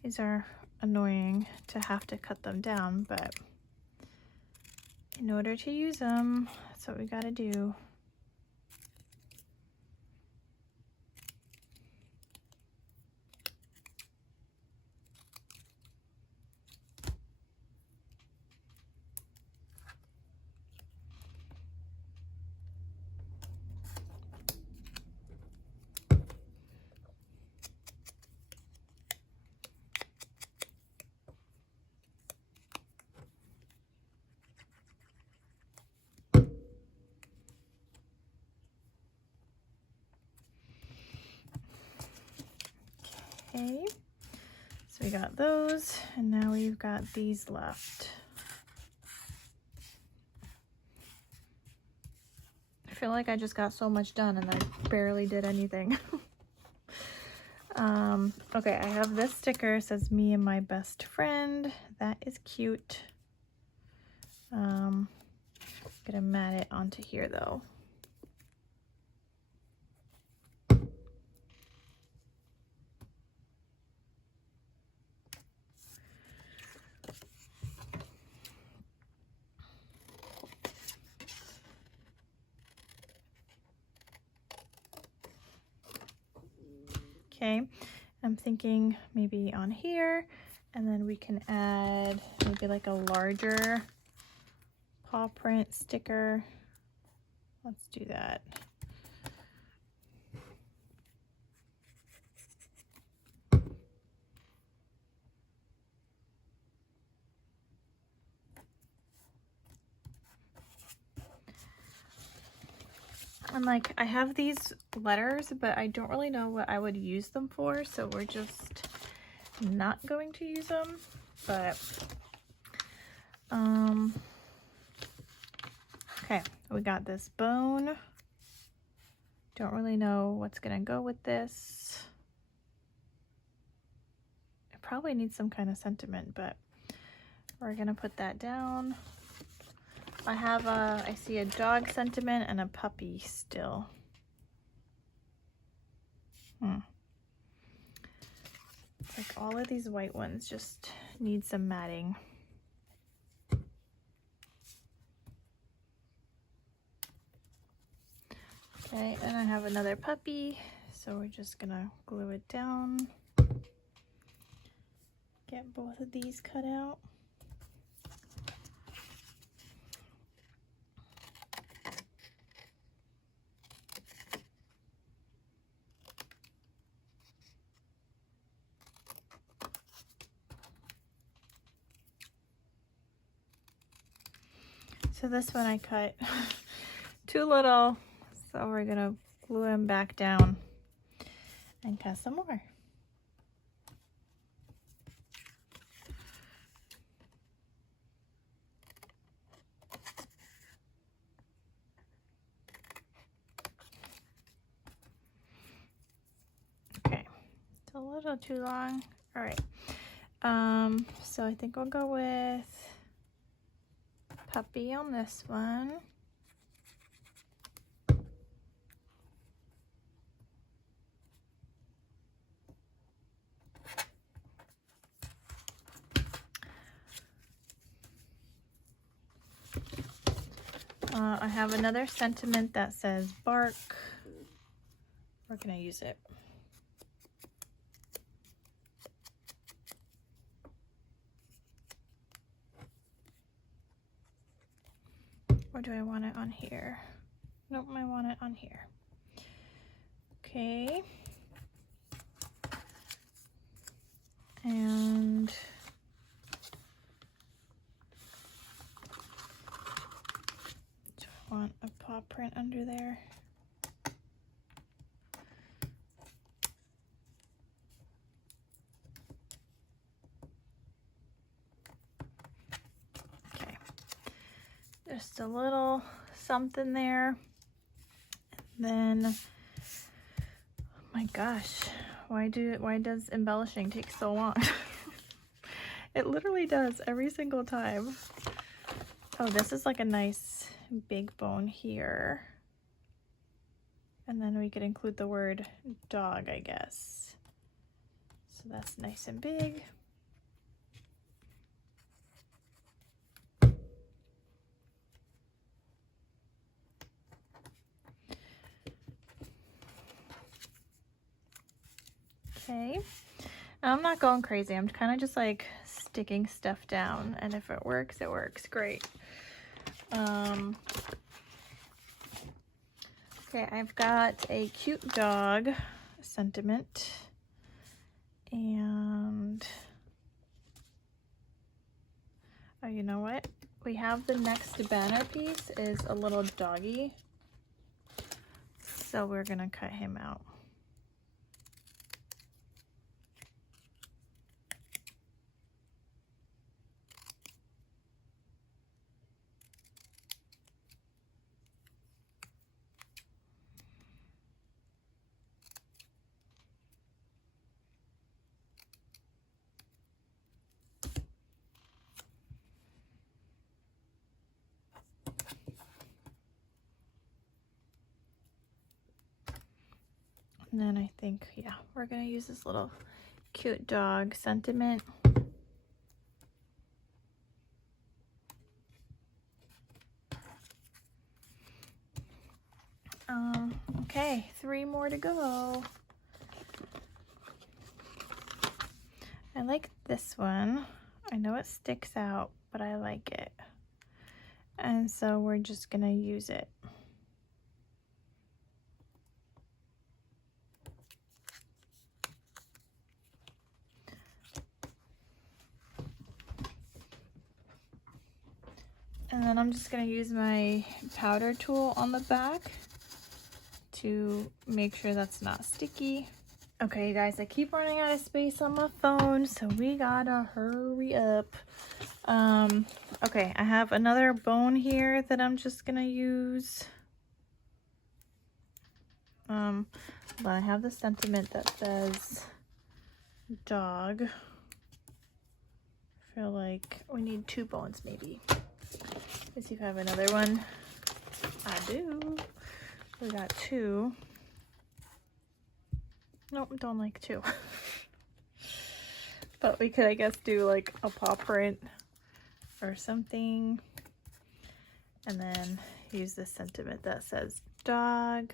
These are annoying to have to cut them down, but in order to use them, that's what we gotta do. Okay, so we got those, and now we've got these left. I feel like I just got so much done and I barely did anything. Okay, I have this sticker, it says me and my best friend. That is cute. Gonna mat it onto here though. Okay, I'm thinking maybe on here, and then we can add maybe like a larger paw print sticker. Let's do that. And like, I have these letters, but I don't really know what I would use them for, so we're just not going to use them. But okay, we got this bone. Don't really know what's gonna go with this. It probably needs some kind of sentiment, but we're gonna put that down. I see a dog sentiment and a puppy still. It's like all of these white ones just need some matting. Okay, and I have another puppy, so we're just gonna glue it down. Get both of these cut out. So this one I cut too little, so we're gonna glue him back down and cut some more. Okay, it's a little too long. All right, So I think we'll go with puppy on this one. I have another sentiment that says bark. Where can I use it? Or do I want it on here? Nope, I want it on here. Okay. And do I want a paw print under there? Okay. Just a little something there. And then, oh my gosh, why does embellishing take so long? It literally does every single time. Oh, this is like a nice big bone here. And then we could include the word dog, I guess. So that's nice and big. Okay, I'm not going crazy. I'm kind of just like sticking stuff down, and if it works, it works. Great. Okay, I've got a cute dog sentiment, and oh, you know what? We have the next banner piece is a little doggy, so we're gonna cut him out. And then I think, yeah, we're gonna use this little cute dog sentiment. Okay, 3 more to go. I like this one. I know it sticks out, but I like it. And so we're just gonna use it. And then I'm just gonna use my powder tool on the back to make sure that's not sticky. Okay, you guys, I keep running out of space on my phone, so we gotta hurry up. Okay, I have another bone here that I'm just gonna use. But I have the sentiment that says dog. I feel like we need 2 bones maybe. Let's see if I have another one. I do. We got 2. Nope, don't like 2. But we could, I guess, do like a paw print or something. And then use the sentiment that says dog.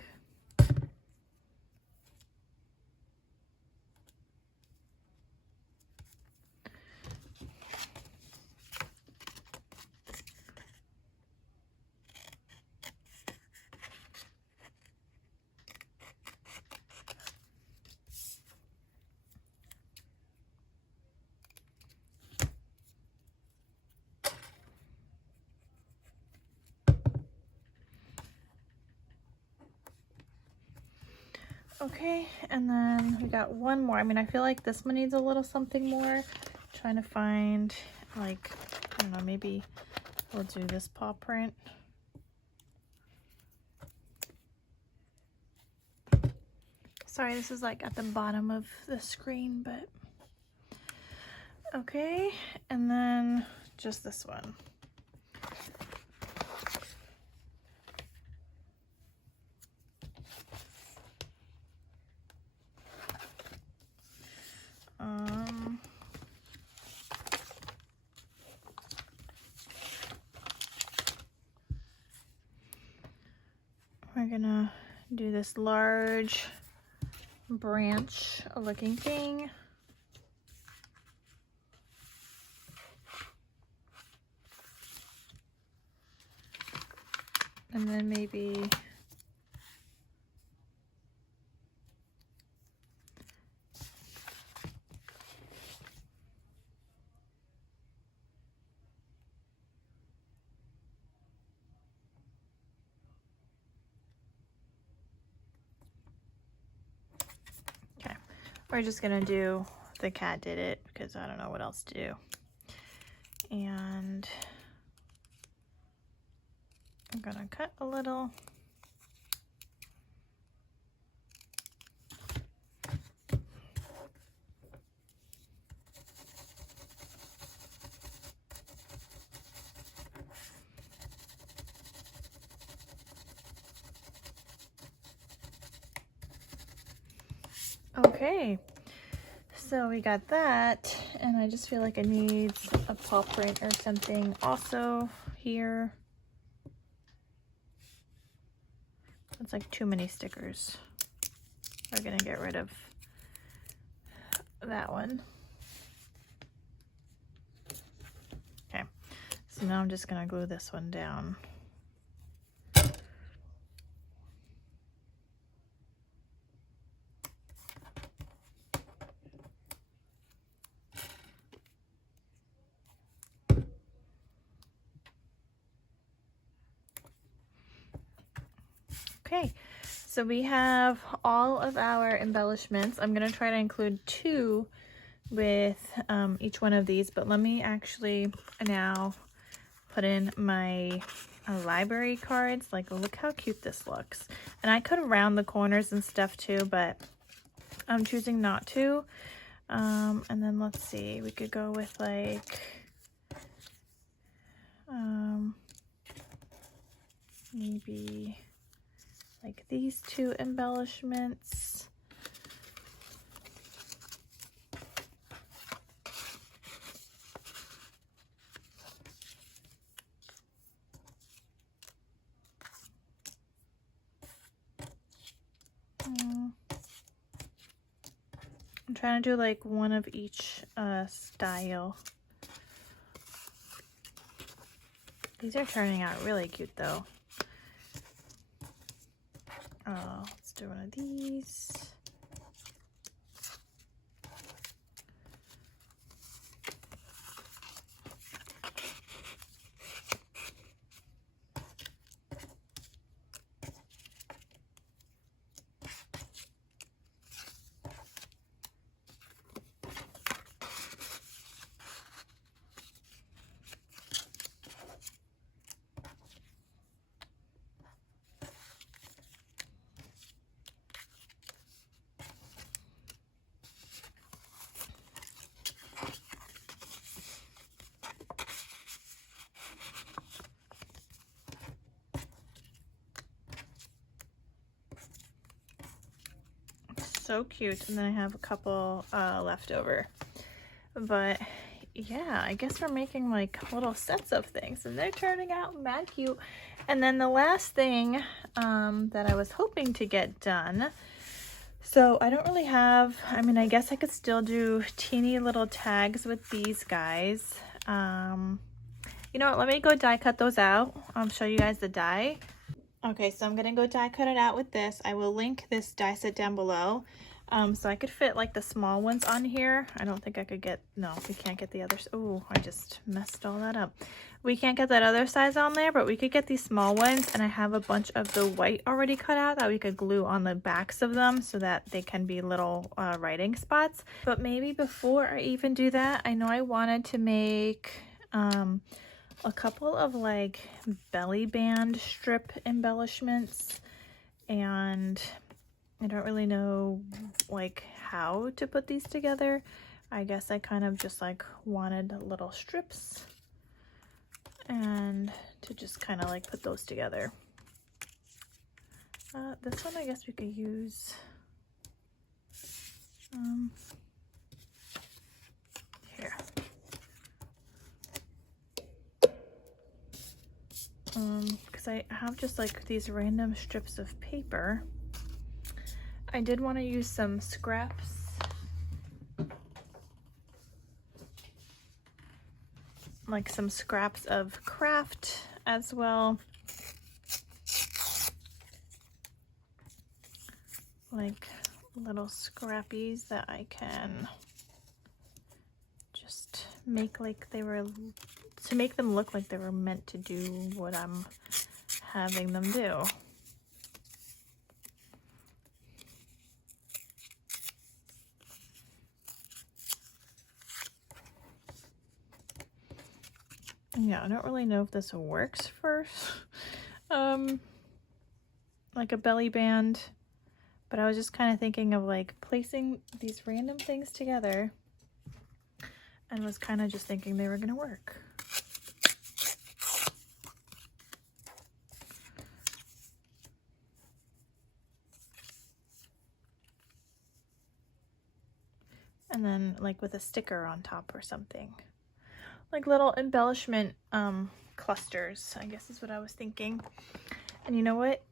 Okay, and then we got 1 more. I mean, I feel like this one needs a little something more. Trying to find, like, I don't know, maybe we'll do this paw print. Sorry, this is like at the bottom of the screen, but Okay, and then just this one. We're gonna do this large branch looking thing. And then maybe we're just gonna do the cat did it because I don't know what else to do. And I'm gonna cut a little. Okay, so we got that, and I just feel like I need a paw print or something also here. It's like too many stickers. We're gonna get rid of that one. Okay, so now I'm just gonna glue this one down. Okay, so we have all of our embellishments. I'm going to try to include 2 with each one of these, but let me actually now put in my library cards. Like, look how cute this looks. And I could round the corners and stuff too, but I'm choosing not to. And then let's see, we could go with like maybe like these 2 embellishments. I'm trying to do like one of each style. These are turning out really cute though. Let's do one of these. So cute. And then I have a couple left over, but yeah, I guess we're making like little sets of things and they're turning out mad cute. And then the last thing that I was hoping to get done, so I don't really have, I mean, I guess I could still do teeny little tags with these guys. You know what, let me go die cut those out. I'll show you guys the die. Okay, so I'm gonna go die cut it out with this. I will link this die set down below. So I could fit like the small ones on here. I don't think I could get, no, we can't get the others. Oh, I just messed all that up. We can't get that other size on there, but we could get these small ones, and I have a bunch of the white already cut out that we could glue on the backs of them so that they can be little writing spots. But maybe before I even do that, I know I wanted to make a couple of like belly band strip embellishments, and I don't really know like how to put these together. I guess I kind of just like wanted little strips and to just kind of like put those together. This one I guess we could use here. Because I have just like these random strips of paper. I did want to use some scraps. Like some scraps of craft as well. Like little scrappies that I can just make like they were, to make them look like they were meant to do what I'm having them do. Yeah, I don't really know if this works for like a belly band, but I was just kind of thinking of like placing these random things together and was kind of just thinking they were gonna work. And then like with a sticker on top or something. Like little embellishment clusters, I guess is what I was thinking. And you know what?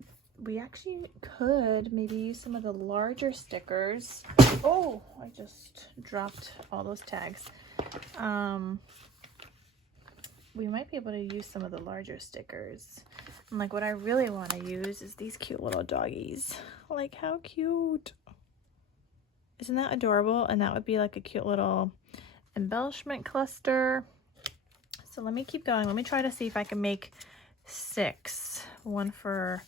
We actually could maybe use some of the larger stickers. Oh, I just dropped all those tags. We might be able to use some of the larger stickers. And like what I really want to use is these cute little doggies. Like how cute. Isn't that adorable? And that would be like a cute little embellishment cluster. So let me keep going. Let me try to see if I can make 6. One for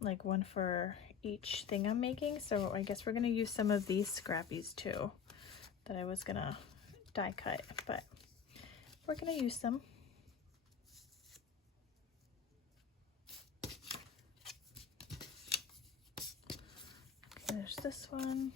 like one for each thing I'm making. So I guess we're gonna use some of these scrappies too that I was gonna die cut, but we're gonna use them. Okay, there's this one.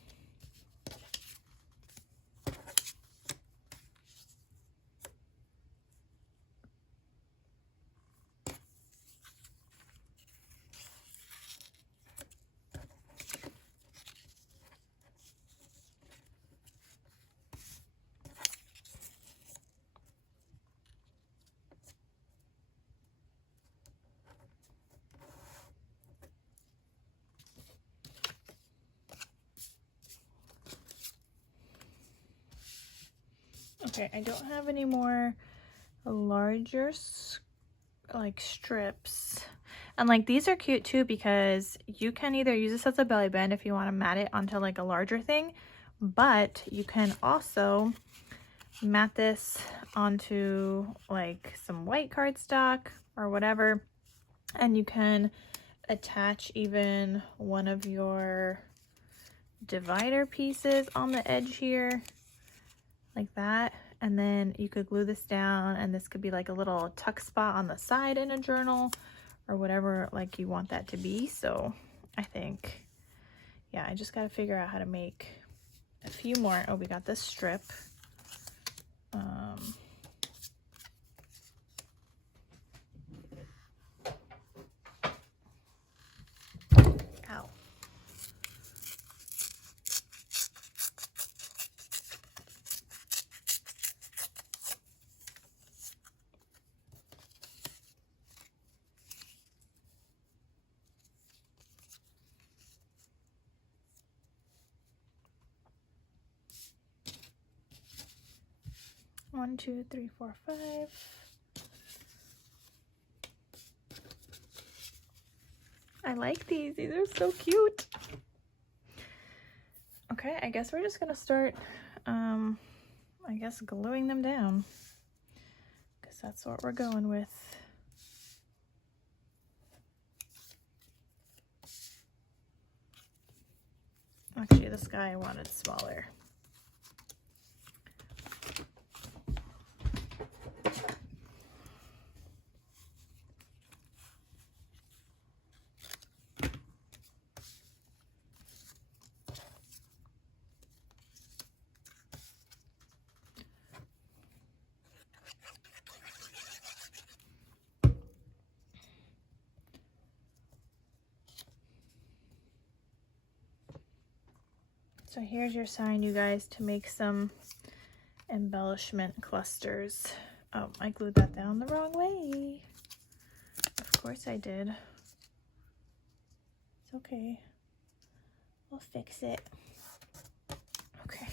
Okay, I don't have any more larger like strips, and like these are cute too because you can either use this as a belly band if you want to mat it onto like a larger thing, but you can also mat this onto like some white cardstock or whatever, and you can attach even one of your divider pieces on the edge here like that, and then you could glue this down, and this could be like a little tuck spot on the side in a journal or whatever like you want that to be. So I think, yeah, I just got to figure out how to make a few more. Oh, we got this strip. Ow. One, two, three, four, 5. I like these. These are so cute. Okay, I guess we're just gonna start, I guess, gluing them down, because that's what we're going with. Actually, this guy I wanted smaller. So here's your sign, you guys, to make some embellishment clusters. Oh, I glued that down the wrong way. Of course I did. It's okay. We'll fix it. Okay.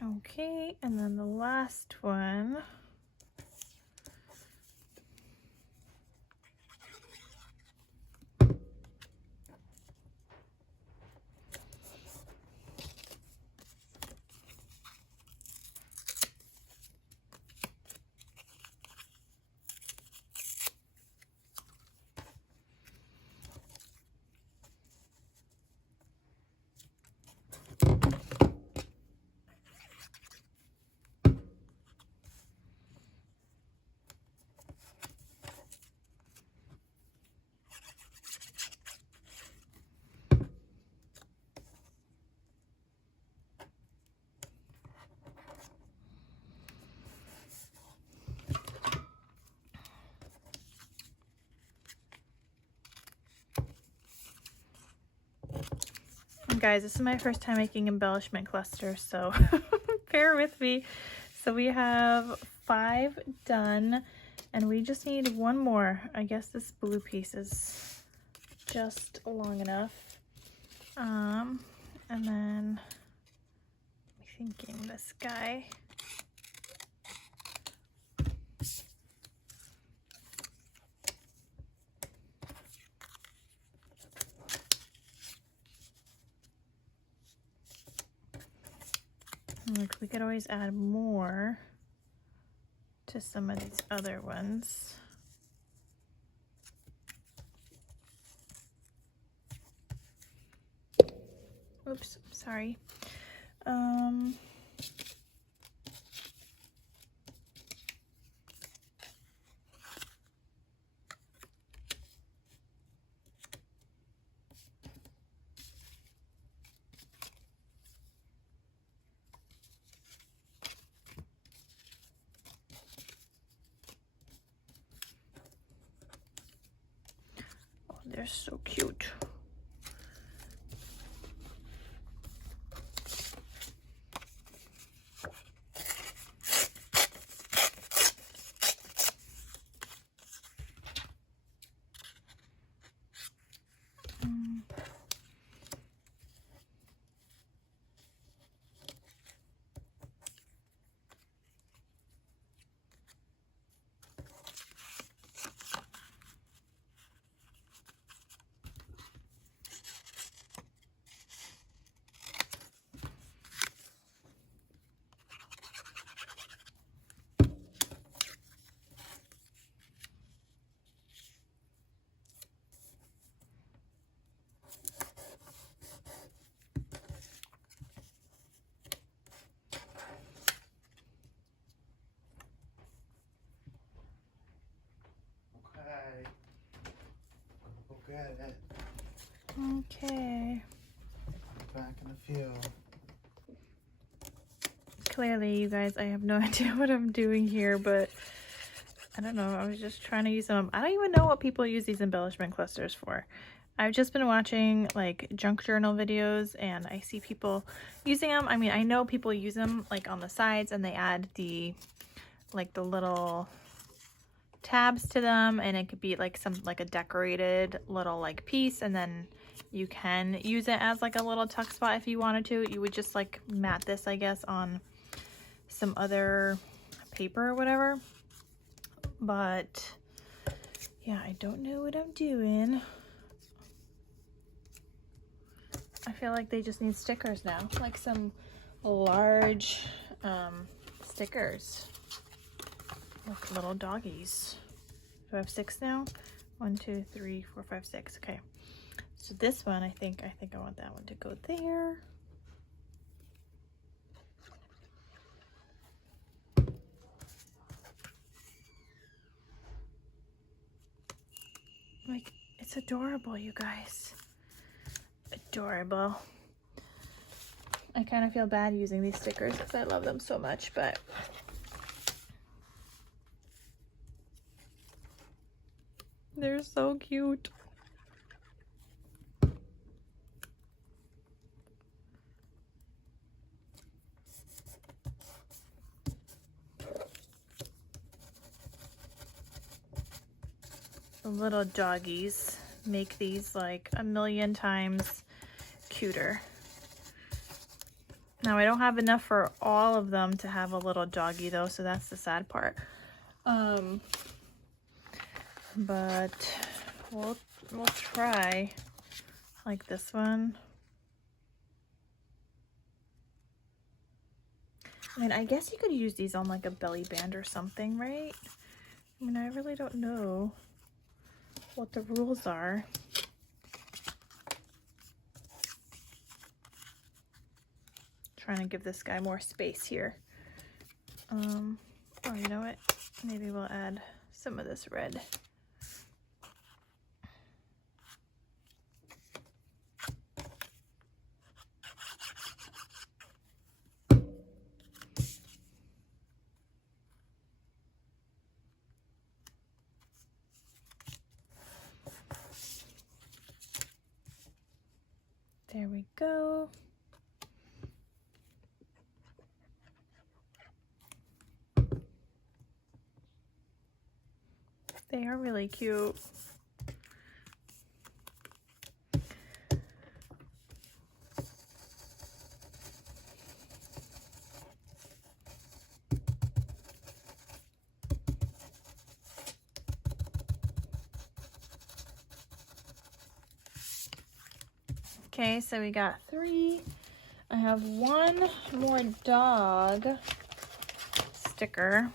Okay, and then the last one. Guys, this is my first time making embellishment clusters, so bear with me. So we have 5 done, and we just need 1 more. I guess this blue piece is just long enough. And then I'm thinking this guy. Look, we could always add more to some of these other ones. Oops, sorry. They're so cute. at it. Okay. Back in a few. Clearly, you guys, I have no idea what I'm doing here, but I don't know. I was just trying to use them. I don't even know what people use these embellishment clusters for. I've just been watching like junk journal videos and I see people using them. I mean, I know people use them like on the sides and they add the little tabs to them, and it could be like a decorated little like piece, and then you can use it as like a little tuck spot if you wanted to. You would just like mat this, I guess, on some other paper or whatever. But yeah, I don't know what I'm doing. I feel like they just need stickers now, like some large stickers, like little doggies. Do I have 6 now? 1, 2, 3, 4, 5, 6. Okay, so this one, I think I want that one to go there. Like, it's adorable, you guys. Adorable. I kind of feel bad using these stickers because I love them so much, but they're so cute. The little doggies make these like a million times cuter. Now I don't have enough for all of them to have a little doggy though, so that's the sad part. But we'll try like this one. I mean, I guess you could use these on like a belly band or something, right? I mean, I really don't know what the rules are. Trying to give this guy more space here. Oh, you know what? Maybe we'll add some of this red. There we go. They are really cute. Okay, so we got 3. I have 1 more dog sticker.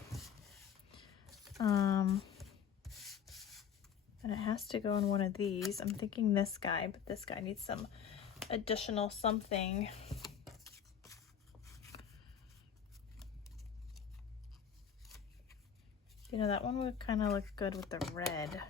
And it has to go in one of these. I'm thinking this guy, but this guy needs some additional something. You know, that one would kind of look good with the red.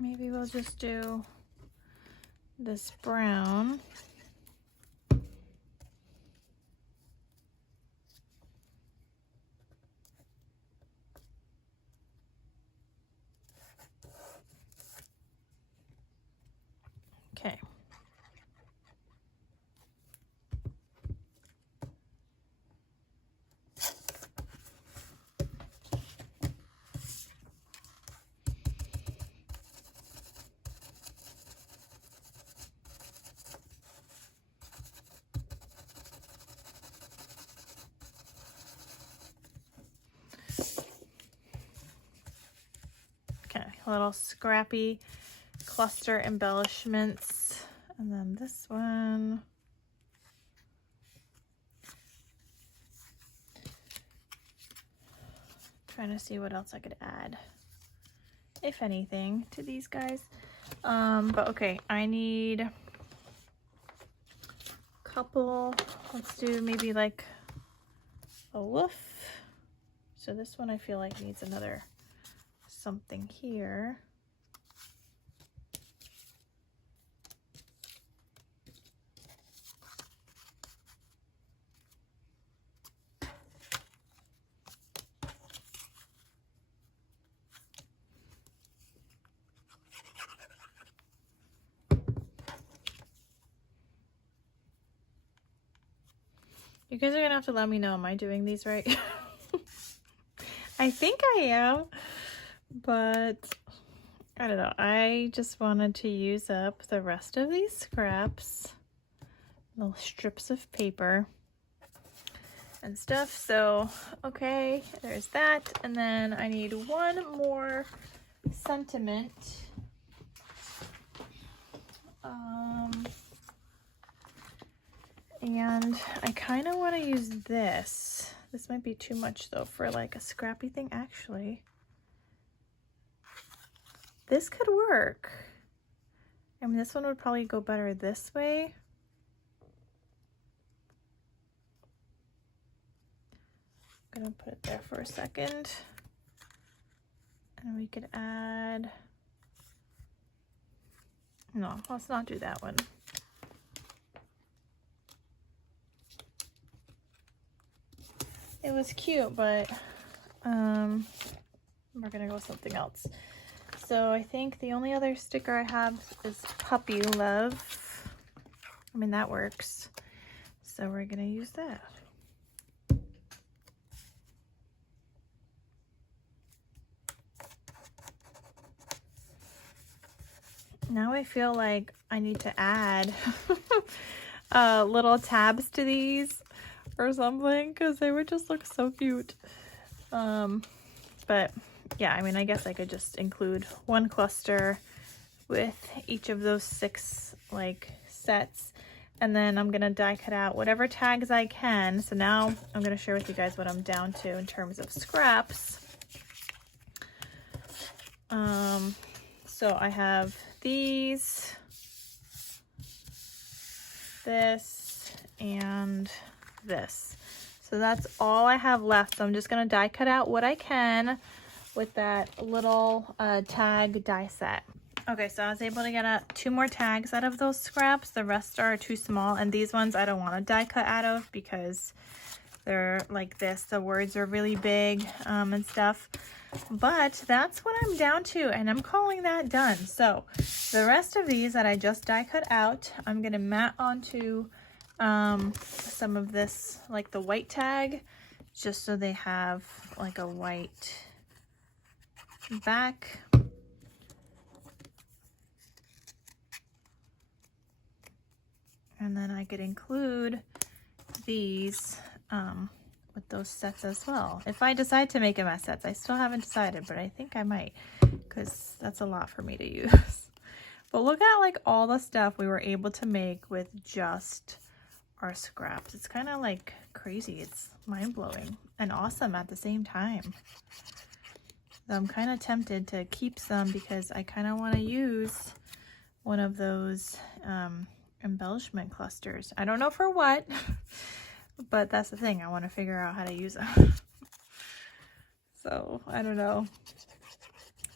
Maybe we'll just do this brown. Okay. Little scrappy cluster embellishments, and then this one. Trying to see what else I could add, if anything, to these guys. But okay, I need a couple. Let's do maybe like a woof. So this one I feel like needs another something here. You guys are gonna have to let me know, am I doing these right? I think I am, but I don't know. I just wanted to use up the rest of these scraps, little strips of paper and stuff. So, okay, there's that. And then I need one more sentiment. And I kind of want to use this. This might be too much though for like a scrappy thing. Actually, this could work. I mean, this one would probably go better this way. I'm gonna put it there for a second. And we could add, no, let's not do that one. It was cute, but we're gonna go with something else. So I think the only other sticker I have is Puppy Love. I mean, that works. So we're gonna use that. Now I feel like I need to add little tabs to these or something, because they would just look so cute. But yeah, I mean, I guess I could just include one cluster with each of those 6 like sets, and then I'm gonna die cut out whatever tags I can. So now I'm gonna share with you guys what I'm down to in terms of scraps. So I have these, this, and this. So that's all I have left. So I'm just gonna die cut out what I can with that little tag die set. Okay, so I was able to get 2 more tags out of those scraps. The rest are too small, and these ones I don't want to die cut out of because they're like this. The words are really big and stuff. But that's what I'm down to, and I'm calling that done. So the rest of these that I just die cut out, I'm gonna mat onto some of this, like the white tag, just so they have like a white back. And then I could include these with those sets as well. If I decide to make them as sets, I still haven't decided, but I think I might, because that's a lot for me to use. But look at like all the stuff we were able to make with just our scraps. It's kind of like crazy. It's mind-blowing and awesome at the same time. So I'm kind of tempted to keep some because I kind of want to use one of those embellishment clusters. I don't know for what, but that's the thing. I want to figure out how to use them. So I don't know.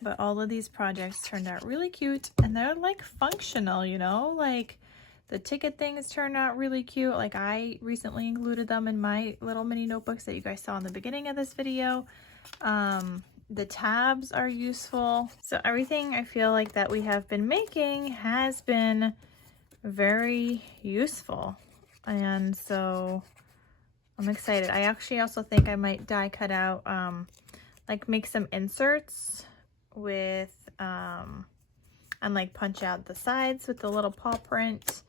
But all of these projects turned out really cute, and they're like functional, you know, like the ticket things turned out really cute. Like I recently included them in my little mini notebooks that you guys saw in the beginning of this video. The tabs are useful. So everything I feel like that we have been making has been very useful. And so I'm excited. I actually also think I might die cut out, like make some inserts with, and like punch out the sides with the little paw print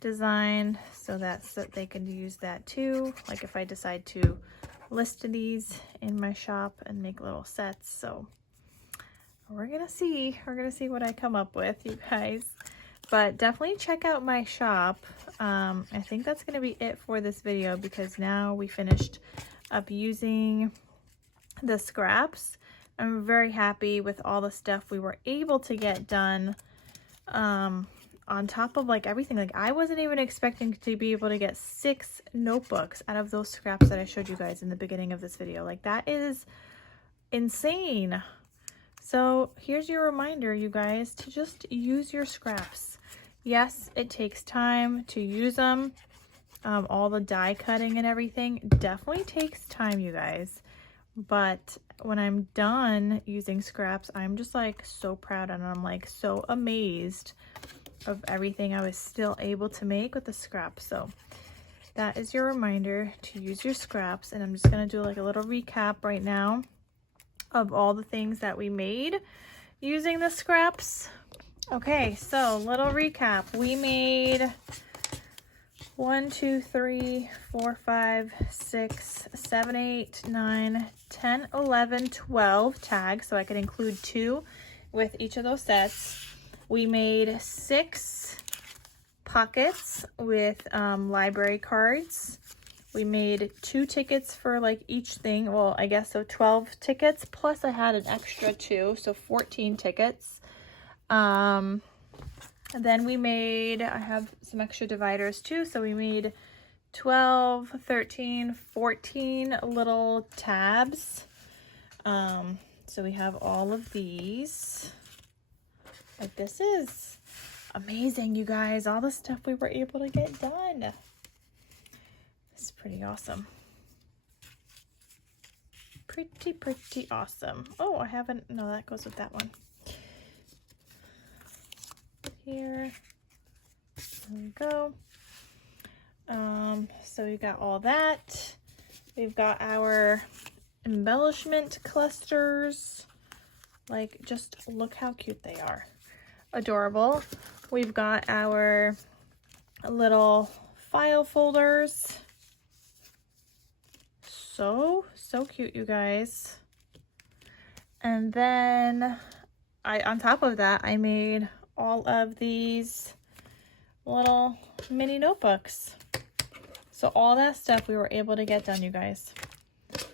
design, so that they can use that too. Like if I decide to list these in my shop and make little sets. So we're gonna see what I come up with, you guys. But definitely check out my shop. I think that's gonna be it for this video, because now we finished up using the scraps. I'm very happy with all the stuff we were able to get done on top of like everything. Like I wasn't even expecting to be able to get 6 notebooks out of those scraps that I showed you guys in the beginning of this video. Like that is insane. So here's your reminder, you guys, to just use your scraps. Yes, it takes time to use them. All the die cutting and everything definitely takes time, you guys. But when I'm done using scraps, I'm just like so proud and I'm like so amazed of everything I was still able to make with the scraps. So that is your reminder to use your scraps. And I'm just gonna do like a little recap right now of all the things that we made using the scraps. Okay, so little recap. We made 1, 2, 3, 4, 5, 6, 7, 8, 9, 10, 11, 12 tags, so I could include 2 with each of those sets. We made 6 pockets with library cards. We made 2 tickets for like each thing. Well, I guess so 12 tickets, plus I had an extra 2, so 14 tickets. And then we made, I have some extra dividers too, so we made 12, 13, 14 little tabs. So we have all of these. Like this is amazing, you guys. All the stuff we were able to get done. It's pretty awesome. Pretty awesome. Oh, I haven't, no, that goes with that one. Here we go. So we got all that. We've got our embellishment clusters. Like, just look how cute they are. Adorable. We've got our little file folders. So cute, you guys. And then on top of that, I made all of these little mini notebooks. So all that stuff we were able to get done, you guys.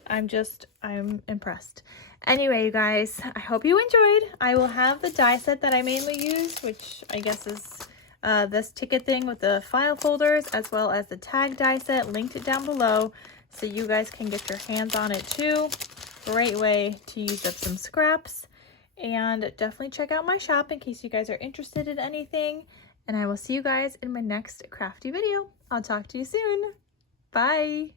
I'm impressed. Anyway, you guys, I hope you enjoyed. I will have the die set that I mainly use, which I guess is this ticket thing with the file folders, as well as the tag die set, linked it down below so you guys can get your hands on it too. Great way to use up some scraps. And definitely check out my shop in case you guys are interested in anything. And I will see you guys in my next crafty video. I'll talk to you soon. Bye.